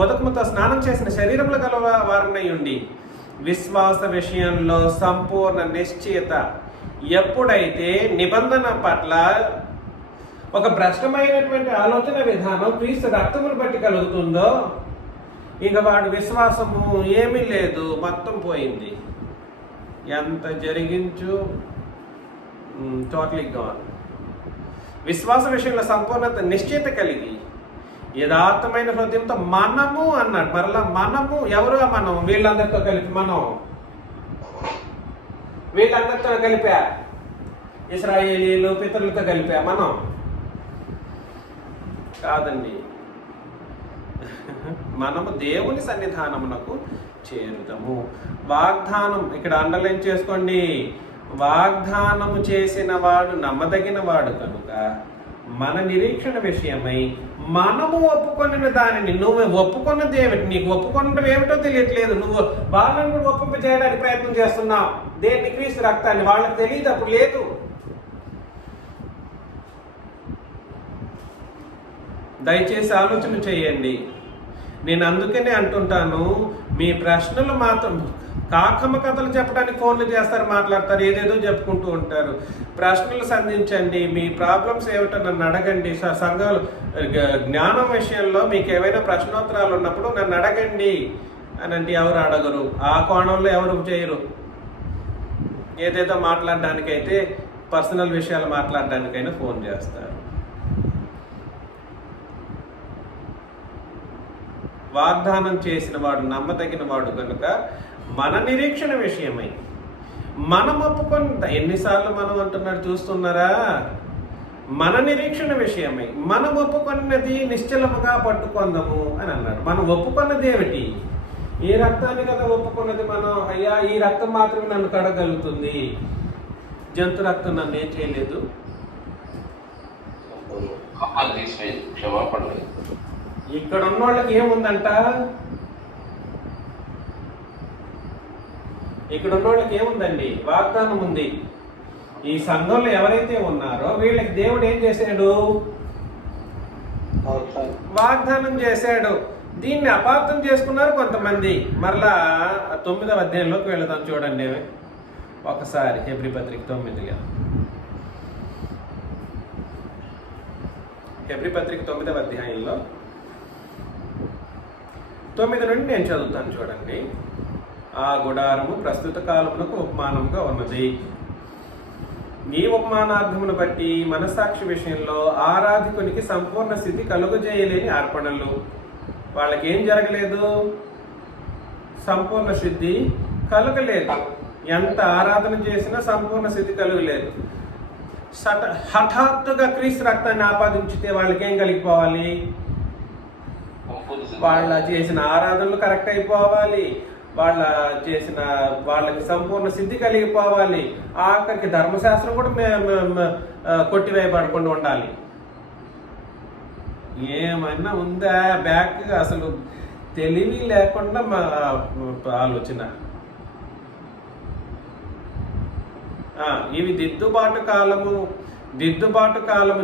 ఉదకముతో స్నానం చేసిన శరీరములు గలవారునై ఉండి విశ్వాస విషయంలో సంపూర్ణ నిశ్చయత. ఎప్పుడైతే నిబంధన పట్ల ఒక భ్రష్టమైనటువంటి ఆలోచన విధానం క్రీస్తు రక్తమును బట్టి కలుగుతుందో ఇక వాడి విశ్వాసము ఏమీ లేదు, మొత్తం పోయింది. ఎంత జరిగించు టోటలీ గాన్. విశ్వాస విషయంలో సంపూర్ణత నిశ్చయత కలిగి యథార్థమైన హృదయంతో మనము అన్నాడు. మరలా మనము ఎవరుగా? మనం వీళ్ళందరితో కలిపి, వీళ్ళందరితో కలిపా, ఇశ్రాయేలీలు పితరులతో కలిపా మనం కాదండి. మనము దేవుని సన్నిధానమునకు చేరుతాము. వాగ్దానం ఇక్కడ అండర్లైన్ చేసుకోండి. వాగ్దానము చేసిన వాడు నమ్మదగిన వాడు కనుక మన నిరీక్షణ విషయమై మనము ఒప్పుకొనిన దానిని, నువ్వు ఒప్పుకున్నది ఏమిటి? నీకు ఒప్పుకున్నది ఏమిటో తెలియట్లేదు. నువ్వు వాళ్ళని కూడా ఒప్పింప చేయడానికి ప్రయత్నం చేస్తున్నావు. దేన్ని? క్రీస్తు రక్తాన్ని. వాళ్ళకి తెలియదు, అప్పుడు లేదు. దయచేసి ఆలోచన చేయండి. నేను అందుకనే అంటుంటాను, మీ ప్రశ్నలు మాత్రం కాకమ్మ కథలు చెప్పడానికి ఫోన్లు చేస్తారు, మాట్లాడతారు, ఏదేదో చెప్పుకుంటూ ఉంటారు. ప్రశ్నలు సంధించండి. మీ ప్రాబ్లమ్స్ ఏమిటో నన్ను అడగండి. సంఘాలు జ్ఞానం విషయంలో మీకు ఏమైనా ప్రశ్నోత్తరాలు ఉన్నప్పుడు నన్ను అడగండి అని అంటే ఎవరు అడగరు. ఆ కోణంలో ఎవరు చేయరు. ఏదేదో మాట్లాడడానికైతే, పర్సనల్ విషయాలు మాట్లాడడానికైనా ఫోన్ చేస్తారు. వాగ్దానం చేసిన వాడు నమ్మదగిన వాడు కనుక మన నిరీక్షణ విషయమై మనం ఒప్పుకున్న, ఎన్నిసార్లు మనం అంటున్నాడు చూస్తున్నారా, మన నిరీక్షణ విషయమై మనం ఒప్పుకున్నది నిశ్చలముగా పట్టుకుందాము అని అన్నాడు. మనం ఒప్పుకున్నది ఏమిటి? ఈ రక్తాన్ని కదా ఒప్పుకున్నది మనం. అయ్యా, ఈ రక్తం మాత్రమే నన్ను కడగలుగుతుంది, జంతు రక్తం నన్ను ఏం చేయలేదు. ఇక్కడ ఉన్న వాళ్ళకి ఏముందంట? ఇక్కడ ఉన్న వాళ్ళకి ఏముందండి? వాగ్దానం ఉంది. ఈ సంఘంలో ఎవరైతే ఉన్నారో వీళ్ళకి దేవుడు ఏం చేశాడు? వాగ్దానం చేశాడు. దీన్ని అపార్థం చేసుకున్నారు కొంతమంది. మరలా 9వ అధ్యాయంలోకి వెళదాం చూడండి ఒకసారి. హెబ్రీ పత్రిక 9, హెబ్రీ పత్రిక 9వ అధ్యాయంలో 9 నుండి నేను చదువుతాను చూడండి. ఆ గుడారము ప్రస్తుత కాలమునకు ఉపమానముగా ఉన్నది. ఈ ఉపమానార్థమును బట్టి మనస్సాక్షి విషయంలో ఆరాధికునికి సంపూర్ణ స్థితి కలుగజేయలేని అర్పణలు. వాళ్ళకి ఏం జరగలేదు? సంపూర్ణ సిద్ధి కలగలేదు. ఎంత ఆరాధన చేసినా సంపూర్ణ స్థితి కలగలేదు. హఠాత్తుగా క్రీస్తు రక్తాన్ని ఆపాదించితే వాళ్ళకి ఏం కలిగిపోవాలి? వాళ్ళ చేసిన ఆరాధనలు కరెక్ట్ అయిపోవాలి, వాళ్ళకి సంపూర్ణ సిద్ధి కలిగిపోవాలి, ఆఖరికి ధర్మశాస్త్రం కూడా కొట్టివేయబడకుండా ఉండాలి. ఏమైనా ఉందా బ్యాక్? అసలు తెలివి లేకుండా ఆలోచన. ఇవి దిద్దుబాటు కాలము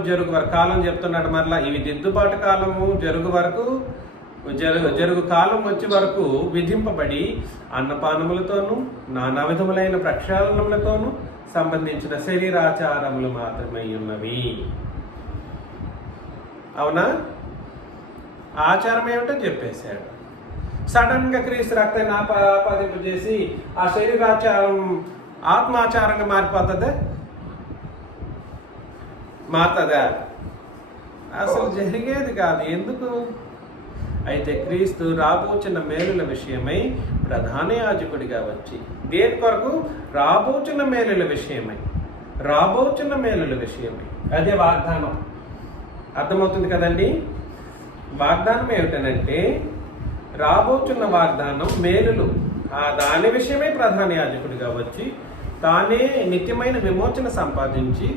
జరుగు వరకు కాలం చెప్తున్నాడు. మరలా ఇవి దిద్దుబాటు కాలము జరుగు వరకు జరుగు కాలం వచ్చే వరకు విధింపబడి అన్నపానములతోనూ నానా విధములైన ప్రక్షాళనములతోనూ సంబంధించిన శరీరాచారములు మాత్రమే ఉన్నవి. అవునా? ఆచారం ఏమిటో చెప్పేశాడు. సడన్ గా క్రీస్తు రక్తాన్ని ఆపాదింపజేసి ఆ శరీరాచారం ఆత్మాచారంగా మారుతుందా? అసలు జరిగేది కాదు. ఎందుకు? అయితే క్రీస్తు రాబోచున్న మేలుల విషయమై ప్రధాన యాజకుడిగా వచ్చి, దేని కొరకు? రాబోచున్న మేలుల విషయమై. అదే వాగ్దానం. అర్థమవుతుంది కదండి? వాగ్దానం ఏమిటనంటే రాబోచున్న వాగ్దానం మేలులు. దాని విషయమై ప్రధాన యాజకుడిగా వచ్చి తానే నిత్యమైన విమోచన సంపాదించి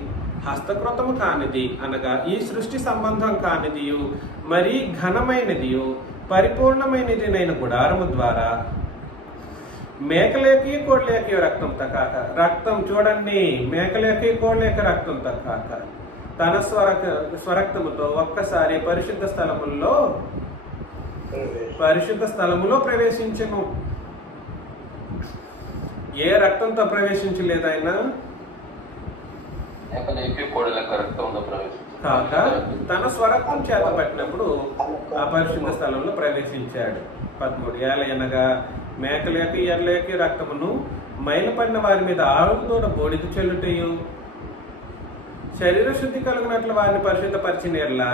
హస్తకృతము కానిది అనగా ఈ సృష్టి సంబంధం కానిదియు మరీ ఘనమైనదియు పరిపూర్ణమైనదినైన గుడారము ద్వారా మేకలేకి కోళ్ళేకి రక్తం తకాక. రక్తం చూడండి, మేకలేకి కోళ్ళేకి రక్తం తకాక తన స్వరక్తముతో ఒక్కసారి పరిశుద్ధ స్థలములో ప్రవేశించను. ఏ రక్తంతో ప్రవేశించలేదు ఆయన? కాక తన స్వరక్తం చేత పట్టినప్పుడు ఆ పరిశుద్ధ స్థలంలో ప్రవేశించాడు. 13 ఏలయనగా మేకలేకి ఎర్లేకి రక్తమును మైలపడిన వారి మీద ఆవుదూడ బోడిద చెల్లుటయు శరీర శుద్ధి కలిగినట్లు వారిని పరిశుద్ధపరిచిన ఎడల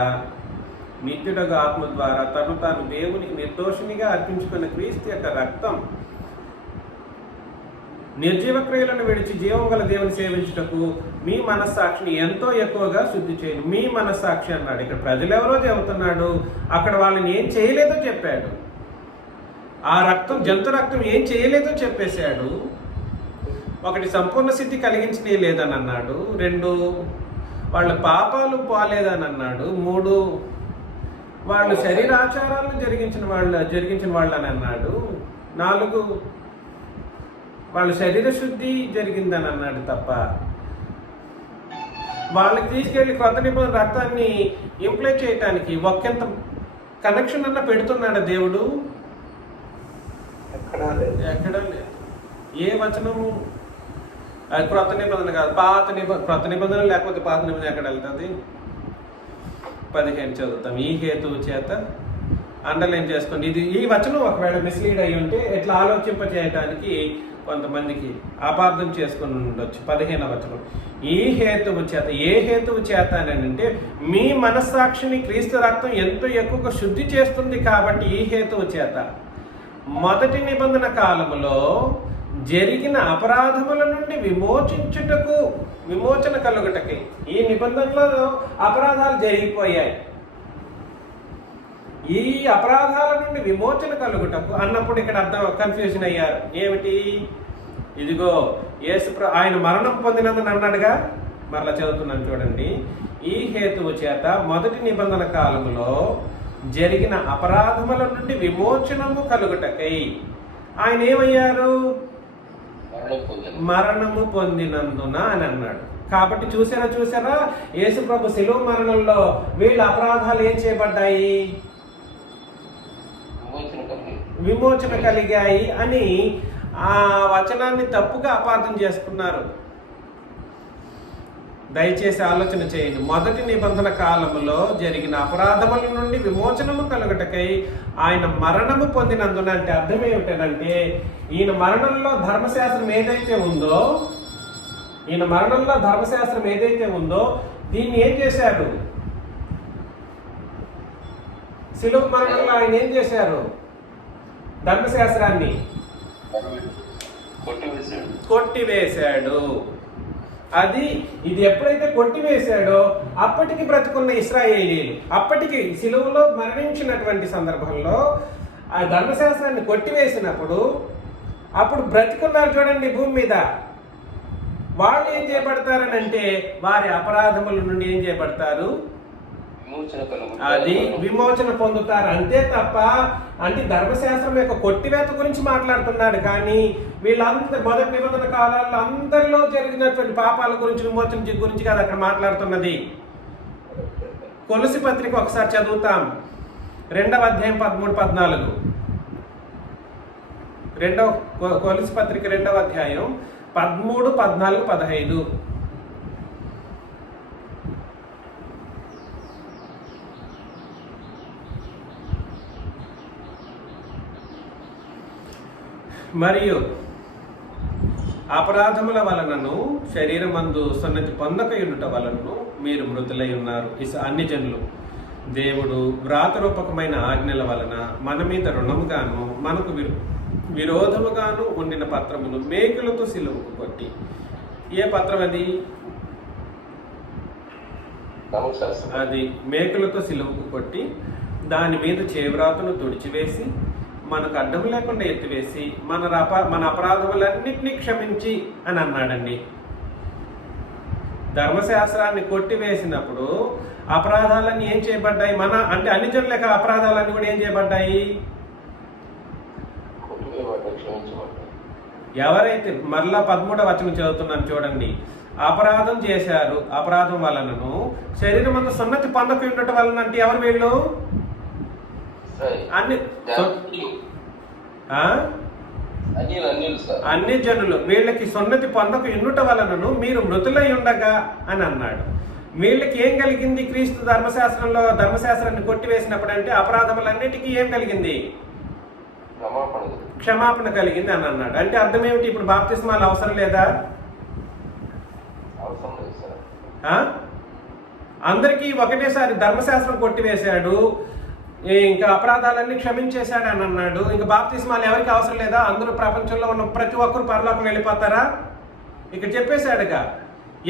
నిత్యుడగా ఆత్మ ద్వారా తను తాను దేవునికి నిర్దోషినిగా అర్పించుకున్న క్రీస్తు యొక్క రక్తం నిర్జీవ క్రియలను విడిచి జీవం గల దేవుని సేవించుటకు మీ మనస్సాక్షిని ఎంతో ఎక్కువగా శుద్ధి చేయండి. మీ మనస్సాక్షి అన్నాడు. ఇక్కడ ప్రజలు ఎవరో చెబుతున్నాడు, అక్కడ వాళ్ళని ఏం చేయలేదో చెప్పాడు. ఆ రక్తం, జంతు రక్తం ఏం చేయలేదో చెప్పేశాడు. ఒకటి, సంపూర్ణ స్థితి కలిగించనే లేదని అన్నాడు. 2, వాళ్ళ పాపాలు పోలేదని అన్నాడు. 3, వాళ్ళు శరీరాచారాలను జరిగించిన వాళ్ళని అన్నాడు. 4, వాళ్ళు శరీర శుద్ధి జరిగిందని అన్నాడు తప్ప వాళ్ళకి తీసుకెళ్లి కొత్త నిబంధన రక్తాన్ని ఇంప్లై చేయటానికి ఒకంత కనెక్షన్ అన్న పెడుతున్నాడు దేవుడు? ఎక్కడ లేదు. ఏ వచనము? అది క్రొత్త నిబంధన కాదు, క్రొత్త నిబంధన లేకపోతే పాత నిబంధన ఎక్కడ వెళ్తుంది? 15 చదువుతాం. ఈ హేతువు చేత అండర్లైన్ చేసుకోండి. ఈ వచనం ఒకవేళ మిస్లీడ్ అయ్యి ఉంటే ఇట్లా ఆలోచింపచేయడానికి కొంతమందికి అపార్థం చేసుకుని ఉండొచ్చు. 15వ వచనం, ఈ హేతువు చేత, ఏ హేతువు చేత అని అంటే మీ మనస్సాక్షిని క్రీస్తు రక్తం ఎంతో ఎక్కువగా శుద్ధి చేస్తుంది కాబట్టి ఈ హేతువు చేత మొదటి నిబంధన కాలములో జరిగిన అపరాధముల నుండి విమోచన కలుగుటకి. ఈ నిబంధనలో అపరాధాలు జరిగిపోయాయి, ఈ అపరాధాల నుండి విమోచన కలుగుటకు అన్నప్పుడు ఇక్కడ అర్థం కన్ఫ్యూజన్ అయ్యారు. ఏమిటి? ఇదిగో ఆయన మరణం పొందినందున అన్నాడుగా, మరలా చదువుతున్నాను చూడండి. ఈ హేతువు చేత మొదటి నిబంధన కాలములో జరిగిన అపరాధముల నుండి విమోచనము కలుగుటకై ఆయన ఏమయ్యారు? మరణము పొందినందున అని అన్నాడు. కాబట్టి చూసారా యేసు ప్రభు శిలువ మరణంలో వీళ్ళ అపరాధాలు ఏం చేయబడ్డాయి? విమోచన కలిగాయి అని ఆ వచనాన్ని తప్పుగా అపార్థం చేసుకున్నారు. దయచేసి ఆలోచన చేయండి. మొదటి నిబంధన కాలంలో జరిగిన అపరాధముల నుండి విమోచనము కలుగుటకై ఆయన మరణము పొందినందున అంటే అర్థం ఏమిటంటే ఈయన మరణంలో ధర్మశాస్త్రం ఏదైతే ఉందో దీన్ని ఏం చేశారు? శిలువ మరణంలో ఆయన ఏం చేశారు? ధర్మశాస్త్రాన్ని కొట్టివేశాడు. ఇది ఎప్పుడైతే కొట్టివేశాడో అప్పటికి బ్రతుకున్న ఇశ్రాయేలీలు, అప్పటికి సిలువలో మరణించినటువంటి సందర్భంలో ఆ ధర్మశాస్త్రాన్ని కొట్టివేసినప్పుడు అప్పుడు బ్రతికున్నారు చూడండి భూమి మీద. వాళ్ళు ఏం చేయబడతారని అంటే వారి అపరాధముల నుండి ఏం చేయబడతారు? అది విమోచన పొందుతారు. అంతే తప్ప అంటే ధర్మశాస్త్రం యొక్క కొట్టివేత గురించి మాట్లాడుతున్నాడు కానీ వీళ్ళందరూ మొదటి నిబంధన కాలాల్లో అందరిలో జరిగినటువంటి పాపాల గురించి, విమోచన గురించి కాదు అక్కడ మాట్లాడుతున్నది. కొలసి పత్రిక ఒకసారి చదువుతాం. 2వ అధ్యాయం 13-14. కొలసి పత్రిక 2వ అధ్యాయం 13, 14, 15. మరియు అపరాధముల వలనను శరీరమందు సున్నతి పొందకయుండుట వలనను మీరు మృతులై ఉన్నారు. అన్ని జనులు దేవుడు వ్రాతరూపకమైన ఆజ్ఞల వలన మన మీద రుణముగాను మనకు విరోధముగాను ఉండిన పత్రమును మేకులతో సిలువకు కొట్టి. ఏ పత్రం అది? అది మేకులతో సిలువకు కొట్టి దాని మీద చేవ్రాతను తుడిచివేసి మనకు అడ్డం లేకుండా ఎత్తివేసి మన అపరాధములన్నింటినీ క్షమించి అని అన్నాడండి. ధర్మశాస్త్రాన్ని కొట్టివేసినప్పుడు అపరాధాలన్నీ ఏం చేయబడ్డాయి? అంటే అన్ని జనుల యొక్క అపరాధాలన్నీ కూడా ఏం చేయబడ్డాయి? ఎవరైతే మరలా 13వ వచనం చదువుతున్నాను చూడండి. అపరాధం చేశారు, అపరాధం వలనను శరీరం అంతా సున్నతి పొందక ఉండటం వలన అంటే ఎవరు వీళ్ళు? అన్ని జనులు వీళ్ళకి సున్నతి పొందక ఎన్నుట వలనను మీరు మృతులై ఉండగా అని అన్నాడు. వీళ్ళకి ఏం కలిగింది? క్రీస్తు ధర్మశాస్త్రాన్ని కొట్టివేసినప్పుడు అంటే అపరాధములన్నిటికీ ఏం కలిగింది? క్షమాపణ కలిగింది అని అన్నాడు. అంటే అర్థం ఏమిటి? ఇప్పుడు బాప్తిస్మాలు అవసరం లేదా? అందరికీ ఒకటేసారి ధర్మశాస్త్రం కొట్టివేశాడు, ఇంకా అపరాధాలన్నీ క్షమించేశాడు అని అన్నాడు. ఇంకా బాప్తిస్మాలు ఎవరికి అవసరం లేదా? అందరూ ప్రపంచంలో ఉన్న ప్రతి ఒక్కరు పరలోకం వెళ్ళిపోతారా? ఇక్కడ చెప్పేశాడుగా.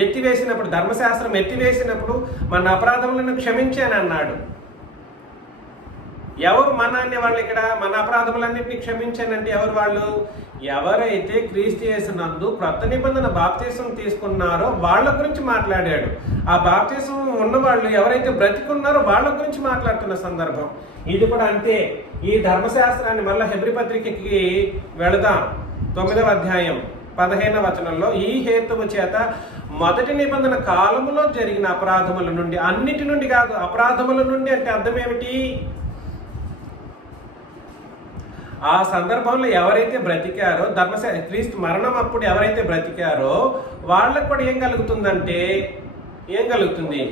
ఎత్తివేసినప్పుడు ధర్మశాస్త్రం ఎత్తివేసినప్పుడు మన అపరాధములను క్షమించాను అన్నాడు. ఎవరు మన అనే వాళ్ళు ఇక్కడ? మన అపరాధములన్నింటినీ క్షమించానంటే ఎవరు వాళ్ళు? ఎవరైతే క్రీస్తు యేసునందు క్రొత్త నిబంధన బాప్తిసం తీసుకున్నారో వాళ్ళ గురించి మాట్లాడాడు. ఆ బాప్తిసం ఉన్నవాళ్ళు ఎవరైతే బ్రతికున్నారో వాళ్ళ గురించి మాట్లాడుతున్న సందర్భం ఇది కూడా అంతే. ఈ ధర్మశాస్త్రాన్ని మళ్ళీ హెబ్రీ పత్రికకి వెళదాం. 9వ అధ్యాయం 15వ వచనంలో ఈ హేతువు చేత మొదటి నిబంధన కాలములో జరిగిన అపరాధముల నుండి, అన్నిటి నుండి కాదు, అపరాధముల నుండి అంటే అర్థం ఏమిటి? ఆ సందర్భంలో ఎవరైతే బ్రతికారో క్రీస్తు మరణం అప్పుడు ఎవరైతే బ్రతికారో వాళ్ళకు కూడా ఏం కలుగుతుందంటే ఏం కలుగుతుంది?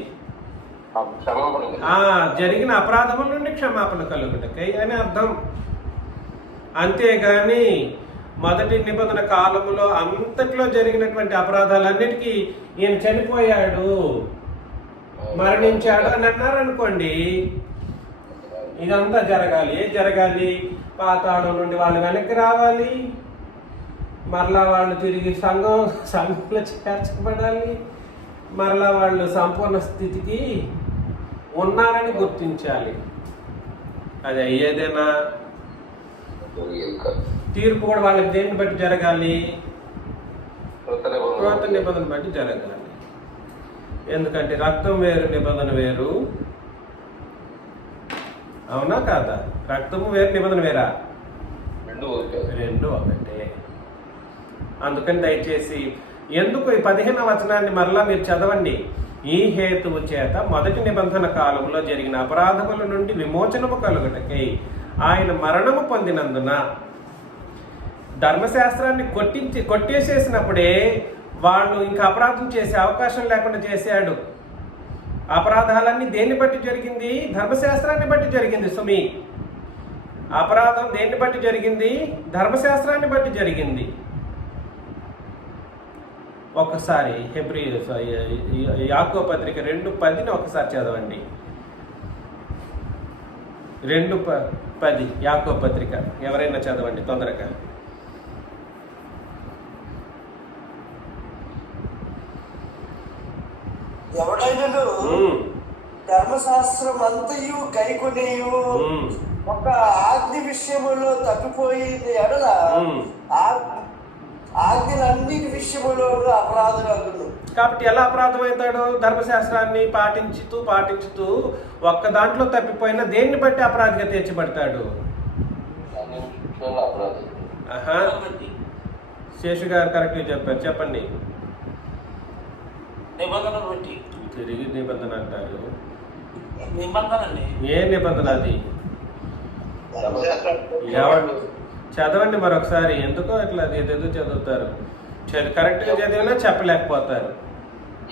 జరిగిన అపరాధముల నుండి క్షమాపణ కలుగుటకై అని అర్థం. అంతేగాని మొదటి నిబంధన కాలములో అంతట్లో జరిగినటువంటి అపరాధాలన్నిటికీ ఈయన చనిపోయాడు, మరణించాడు అని అన్నారనుకోండి, ఇదంతా జరగాలి. ఏం జరగాలి? పాతాళం నుండి వాళ్ళు వెనక్కి రావాలి, మరలా వాళ్ళు తిరిగి సంఘంలో చేర్చబడాలి, మరలా వాళ్ళు సంపూర్ణ స్థితికి ఉన్నారని గుర్తించాలి. అది అయ్యేదేనా? తీర్పు కూడా వాళ్ళకి దేన్ని బట్టి జరగాలి? కృత నిబంధన బట్టి జరగాలి. ఎందుకంటే రక్తం వేరు, నిబంధన వేరు. అవునా కాదా? రక్తము వేరు, నిబంధన వేరా? రెండు ఒకటే. అందుకని దయచేసి ఎందుకు ఈ 15వ వచనాన్ని మరలా మీరు చదవండి. ఈ హేతువు చేత మొదటి నిబంధన కాలంలో జరిగిన అపరాధముల నుండి విమోచనము కలుగుటకై ఆయన మరణము పొందినందున, ధర్మశాస్త్రాన్ని కొట్టేసేసినప్పుడే వాళ్ళు ఇంకా అపరాధం చేసే అవకాశం లేకుండా చేశాడు. అపరాధాలన్నీ దేన్ని బట్టి జరిగింది? ధర్మశాస్త్రాన్ని బట్టి జరిగింది. సుమి, అపరాధం దేన్ని బట్టి జరిగింది? ధర్మశాస్త్రాన్ని బట్టి జరిగింది. ఒకసారి యాకోబు పత్రిక 2:10 ఒకసారి చదవండి. 2:10 యాకోబు పత్రిక ఎవరైనా చదవండి తొందరగా. ఎవడైనను ధర్మశాస్త్రం అంతయు గైకొనియు ఒక ఆజ్ఞ విషయములో తప్పిపోయింది ఎడల ఆజ్ఞలన్నిటి విషయములో అపరాధులు. కాబట్టి ఎలా అపరాధం అవుతాడు? ధర్మశాస్త్రాన్ని పాటించుతూ ఒక్క దాంట్లో తప్పిపోయినా దేన్ని బట్టి అపరాధిగా తీర్చబడతాడు? శేషు గారు కరెక్ట్గా చెప్పారు. చెప్పండి. నిబంధన బట్టి. తిరిగి నిబంధన అంటారు. నిబంధన ఏ నిబంధన అది? ఎవరు చదవండి మరొకసారి. ఎందుకో అట్లా ఏదేదో చదువుతారు, కరెక్ట్గా చదివినా చెప్పలేకపోతారు.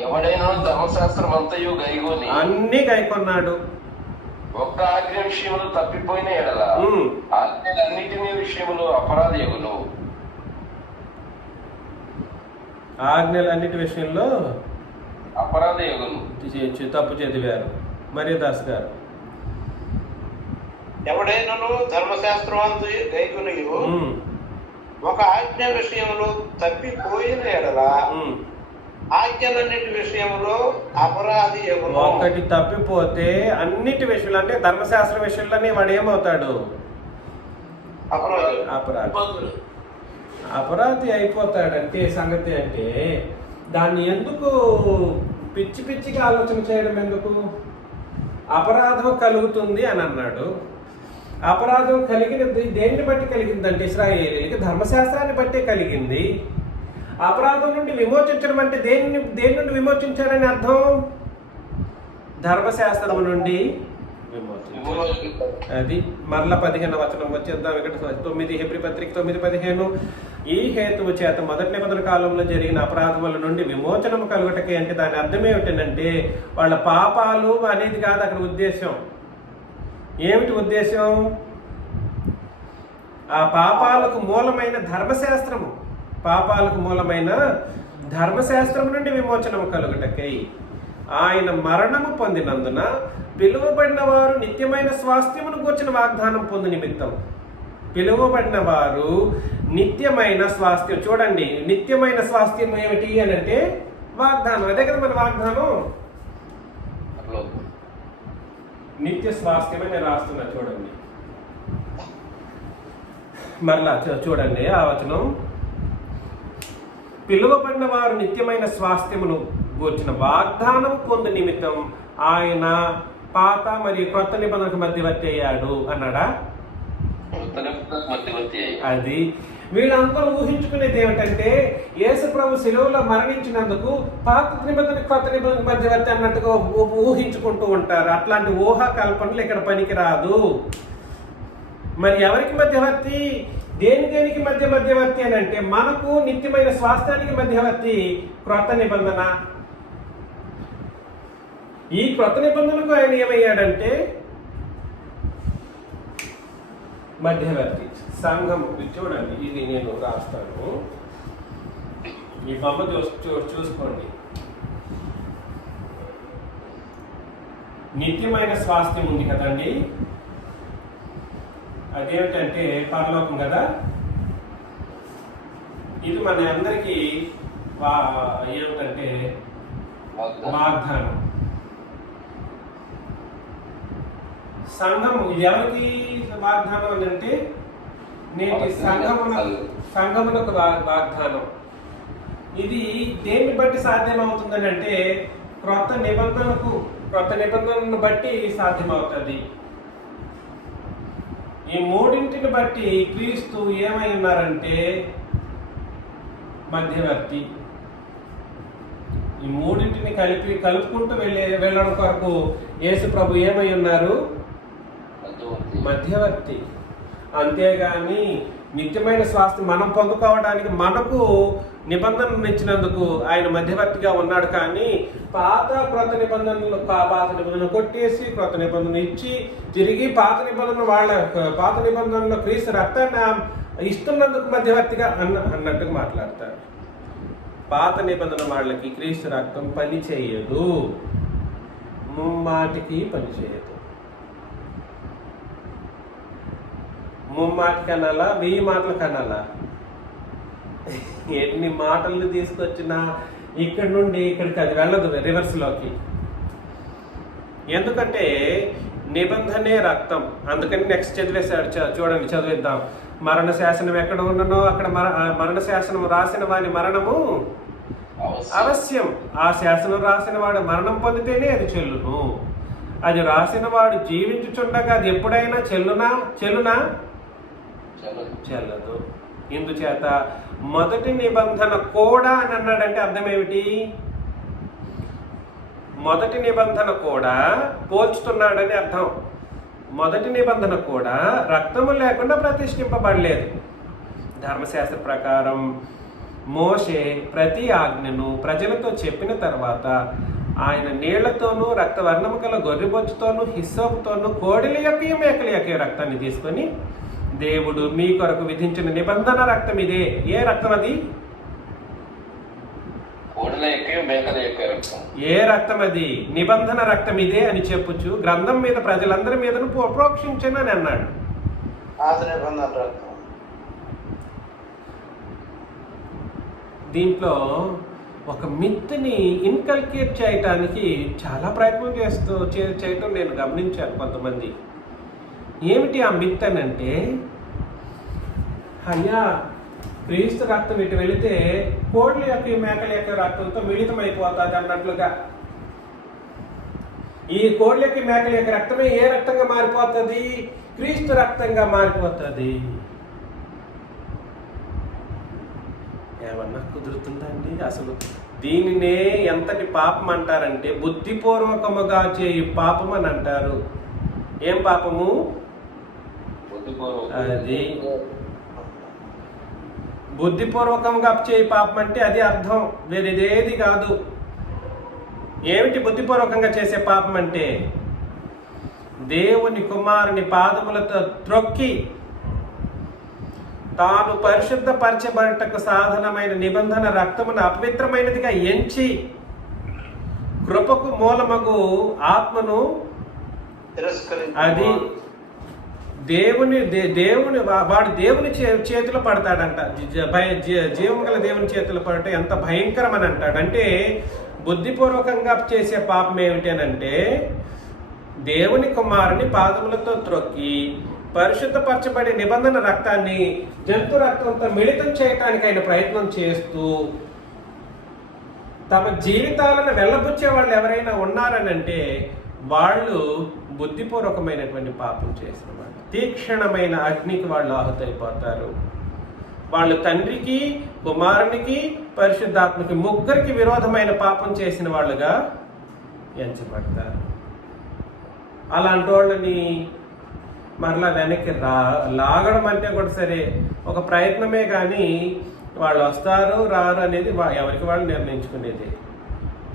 ఎవడైనా ధర్మశాస్త్రం అంతయు గైకొని అన్ని గైకొన్నాడు, ఒక్క ఆజ్ఞ విషయంలో తప్పిపోయిన ఎడల ఆజ్ఞలన్నిటినీ విషయంలో అపరాధయులు. ఆజ్ఞలన్నిటి విషయంలో అపరాధయులు తప్పు చదివారు. మరి దాస్ గారు, ఎవడైనను ధర్మశాస్త్రం అంతయు గైకొనియు ఒక ఆజ్ఞ విషయంలో తప్పిపోయిన ఎడల ఆజ్ఞలన్నిటి విషయంలో అపరాధి. ఒకటి తప్పిపోతే అన్నిటి విషయంలో, అంటే ధర్మశాస్త్ర విషయంలోనే వాడు ఏమవుతాడు? అపరాధి అయిపోతాడంటే సంగతి. అంటే దాన్ని ఎందుకు పిచ్చిగా ఆలోచన చేయడం ఎందుకు? అపరాధం కలుగుతుంది అని అన్నాడు. అపరాధం కలిగినది దేన్ని బట్టి కలిగిందంటే ఇశ్రాయేలీయులకి ధర్మశాస్త్రాన్ని బట్టే కలిగింది. అపరాధం నుండి విమోచించడం అంటే దేని నుండి విమోచించారని అర్థం? ధర్మశాస్త్రం నుండి విమోచించారు. అది మరలా 15వ వచనం వచ్చేద్దాం. ఇక్కడ 9 హెబ్రీ పత్రిక 9:15 ఈ హేతువు చేత మొదటి నిబంధన కాలంలో జరిగిన అపరాధముల నుండి విమోచనము కలుగుటకే. అంటే దాని అర్థం ఏమిటంటే వాళ్ళ పాపాలు అనేది కాదు అక్కడ ఉద్దేశం. ఏమిటి ఉద్దేశం? ఆ పాపాలకు మూలమైన ధర్మశాస్త్రము, పాపాలకు మూలమైన ధర్మశాస్త్రం నుండి విమోచనము కలుగుటకై ఆయన మరణము పొందినందున పిలువబడిన వారు నిత్యమైన స్వాస్థ్యమును గూర్చిన వాగ్దానం పొందు నిమిత్తం. పిలువబడిన వారు నిత్యమైన స్వాస్థ్యం. చూడండి, నిత్యమైన స్వాస్థ్యం ఏమిటి అని అంటే వాగ్దానం. అదే కదా మన వాగ్దానం, నిత్య స్వాస్థ్యమని రాస్తున్నా. చూడండి మరలా చూడండి ఆ వచనం. పిలువబడిన వారు నిత్యమైన స్వాస్థ్యమును గూర్చిన వాగ్దానం పొందు నిమిత్తం ఆయన పాత మరియు క్రొత్త నిబంధనకు మధ్యవర్తి అయ్యాడు అన్నాడా? అది వీళ్ళందరూ ఊహించుకునేది ఏమిటంటే యేసు ప్రభు శిలువలో మరణించినందుకు పాత నిబంధన క్రొత్త నిబంధన మధ్యవర్తి అన్నట్టుగా ఊహించుకుంటూ ఉంటారు. అట్లాంటి ఊహా కల్పనలు ఇక్కడ పనికిరాదు. మరి ఎవరికి మధ్యవర్తి? దేనికి మధ్యవర్తి అని అంటే మనకు నిత్యమైన స్వాస్థ్యానికి మధ్యవర్తి క్రొత్త నిబంధన. ఈ క్రొత్త నిబంధనలకు ఆయన ఏమయ్యాడంటే మధ్యవర్తి, సంఘం. ఇది చూడండి, ఇది నేను రాస్తాను, ఈ బొమ్మ చూసుకోండి. నిత్యమైన స్వాస్థ్యం ఉంది కదండి, అదేమిటంటే పరలోకం కదా. ఇది మన అందరికీ ఏమిటంటే వాగ్దానం. సంఘం ఇది ఎవరికి వాగ్దానం అని అంటే నేటి సంఘమునకు వాగ్దానం. ఇది దేన్ని బట్టి సాధ్యమవుతుందని అంటే క్రొత్త నిబంధనను బట్టి సాధ్యమవుతుంది. ఈ మూడింటిని బట్టి క్రీస్తు ఏమై ఉన్నారంటే మధ్యవర్తి. ఈ మూడింటిని కలుపుకుంటూ వెళ్ళడం కొరకు యేసు ప్రభు ఏమై ఉన్నారు? మధ్యవర్తి. అంతేగాని నిత్యమైన స్వాస్థ్యం మనం పొందుకోవడానికి మనకు నిబంధనలు ఇచ్చినందుకు ఆయన మధ్యవర్తిగా ఉన్నాడు. కానీ క్రొత్త నిబంధనలు కొట్టేసి క్రొత్త నిబంధన ఇచ్చి తిరిగి పాత నిబంధనలో క్రీస్తు రక్తాన్ని ఇస్తున్నందుకు మధ్యవర్తిగా అన్నట్టుగా మాట్లాడతారు. పాత నిబంధన వాళ్ళకి క్రీస్తు రక్తం పని చేయదు, ముమ్మాటికి పని చేయదు. ముమ్మాటికి అనాలా, 1000 మాటలకు అనాలా? ఎన్ని మాటలు తీసుకొచ్చినా ఇక్కడి నుండి ఇక్కడికి అది వెళ్ళదు, రివర్స్లోకి. ఎందుకంటే నిబంధనే రక్తం. అందుకని నెక్స్ట్ చదివేశాడు, చూడండి, చదివిద్దాం. మరణ శాసనం ఎక్కడ ఉన్ననో అక్కడ మరణ శాసనం రాసిన వాడి మరణము అవశ్యం. ఆ శాసనం రాసిన వాడు మరణం పొందితేనే అది చెల్లును. అది రాసిన వాడు జీవించుచుండగా అది ఎప్పుడైనా చెల్లునా? చెల్లదు. ఇందుచేత మొదటి నిబంధన కూడా అని అన్నాడంటే అర్థం ఏమిటి? మొదటి నిబంధన కూడా పోల్చుతున్నాడని అర్థం. మొదటి నిబంధన కూడా రక్తము లేకుండా ప్రతిష్ఠింపబడలేదు. ధర్మశాస్త్ర ప్రకారం మోషే ప్రతి ఆజ్ఞను ప్రజలతో చెప్పిన తర్వాత ఆయన నీళ్లతోనూ రక్తవర్ణము గల గొర్రెబొచ్చుతోనూ హిస్సోపుతోనూ కోడిల యొక్క మేకల యొక్క రక్తాన్ని తీసుకొని, దేవుడు మీ కొరకు విధించిన నిబంధన రక్తం ఇదే. ఏ రక్తం అది? ఏ రక్తం అది? నిబంధన రక్తం ఇదే అని చెప్పుచు గ్రంథం మీద ప్రజలందరి మీదను ప్రోక్షించనని అన్నాడు. దీంట్లో ఒక మిత్ని ఇన్కల్కేట్ చేయటానికి చాలా ప్రయత్నం చేయటం నేను గమనించాను కొంతమంది. ఏమిటి ఆ మిత్ అని అంటే, అయ్యా క్రీస్తు రక్తం ఇటు వెళితే కోడ్ల యొక్క మేకల యొక్క రక్తంతో మిళితమైపోతుంది అన్నట్లుగా. ఈ కోడ్ల యొక్క మేకల యొక్క రక్తమే ఏ రక్తంగా మారిపోతుంది? క్రీస్తు రక్తంగా మారిపోతుంది. ఏమన్నా కుదురుతుందండి? అసలు దీనినే ఎంతటి పాపం అంటారంటే బుద్ధిపూర్వకముగా చేయు పాపం అని అంటారు. ఏం పాపము అది? బుద్ధిపూర్వకంగా చేయి పాపం అంటే అది అర్థం, వేరేదేది కాదు. ఏమిటి బుద్ధిపూర్వకంగా చేసే పాపం అంటే? దేవుని కుమారుని పాదములతో త్రొక్కి తాను పరిశుద్ధపరచబడటకు సాధనమైన నిబంధన రక్తమును అపవిత్రమైనదిగా ఎంచి కృపకు మూలమగు ఆత్మను అది వాడు దేవుని చేతిలో పడతాడంట. జీవం గల దేవుని చేతిలో పడటం ఎంత భయంకరం అని అంటాడు. అంటే బుద్ధిపూర్వకంగా చేసే పాపం ఏమిటి అని అంటే, దేవుని కుమారుని పాదములతో త్రొక్కి పరిశుద్ధపరచబడే నిబంధన రక్తాన్ని జంతు రక్తంతో మిళితం చేయటానికి ఆయన ప్రయత్నం చేస్తూ తమ జీవితాలను వెళ్ళబుచ్చే వాళ్ళు ఎవరైనా ఉన్నారని అంటే వాళ్ళు బుద్ధిపూర్వకమైనటువంటి పాపం చేసిన వాళ్ళు. తీక్షణమైన అగ్నికి వాళ్ళు ఆహుతైపోతారు. వాళ్ళు తండ్రికి, కుమారునికి, పరిశుద్ధాత్మకి ముగ్గురికి విరోధమైన పాపం చేసిన వాళ్ళుగా ఎంచబడతారు. అలాంటి వాళ్ళని మరలా వెనక్కి లాగడం అంటే కూడా సరే ఒక ప్రయత్నమే, కానీ వాళ్ళు వస్తారు రారు అనేది ఎవరికి వాళ్ళు నిర్ణయించుకునేది.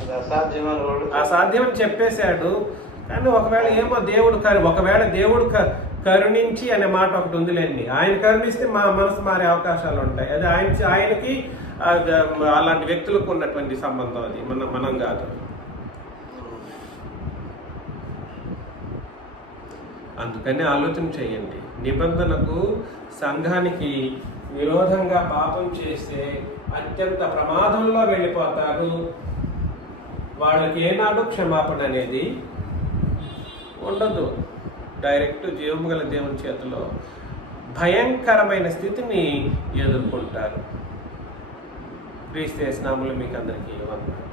అది అసాధ్యమైన వాడు. అసాధ్యమని చెప్పేశాడు. కానీ ఒకవేళ ఏమో దేవుడు ఒకవేళ దేవుడు కరుణించి అనే మాట ఒకటి ఉందిలేండి. ఆయన కరుణిస్తే మా మనసు మారే అవకాశాలు ఉంటాయి. అది ఆయనకి అలాంటి వ్యక్తులకు ఉన్నటువంటి సంబంధం. అది మనం కాదు. అందుకని ఆలోచన చేయండి. నిబంధనకు సంఘానికి విరోధంగా పాపం చేస్తే అత్యంత ప్రమాదంలో వెళ్ళిపోతారు. వాళ్ళకి ఏనాడు క్షమాపణ అనేది ఉండదు. డైరెక్ట్ జీవము గల దేవుని చేతిలో భయంకరమైన స్థితిని ఎదుర్కొంటారు. క్రీస్తు యేసు నామములో మీకు అందరికీ వందనాలు.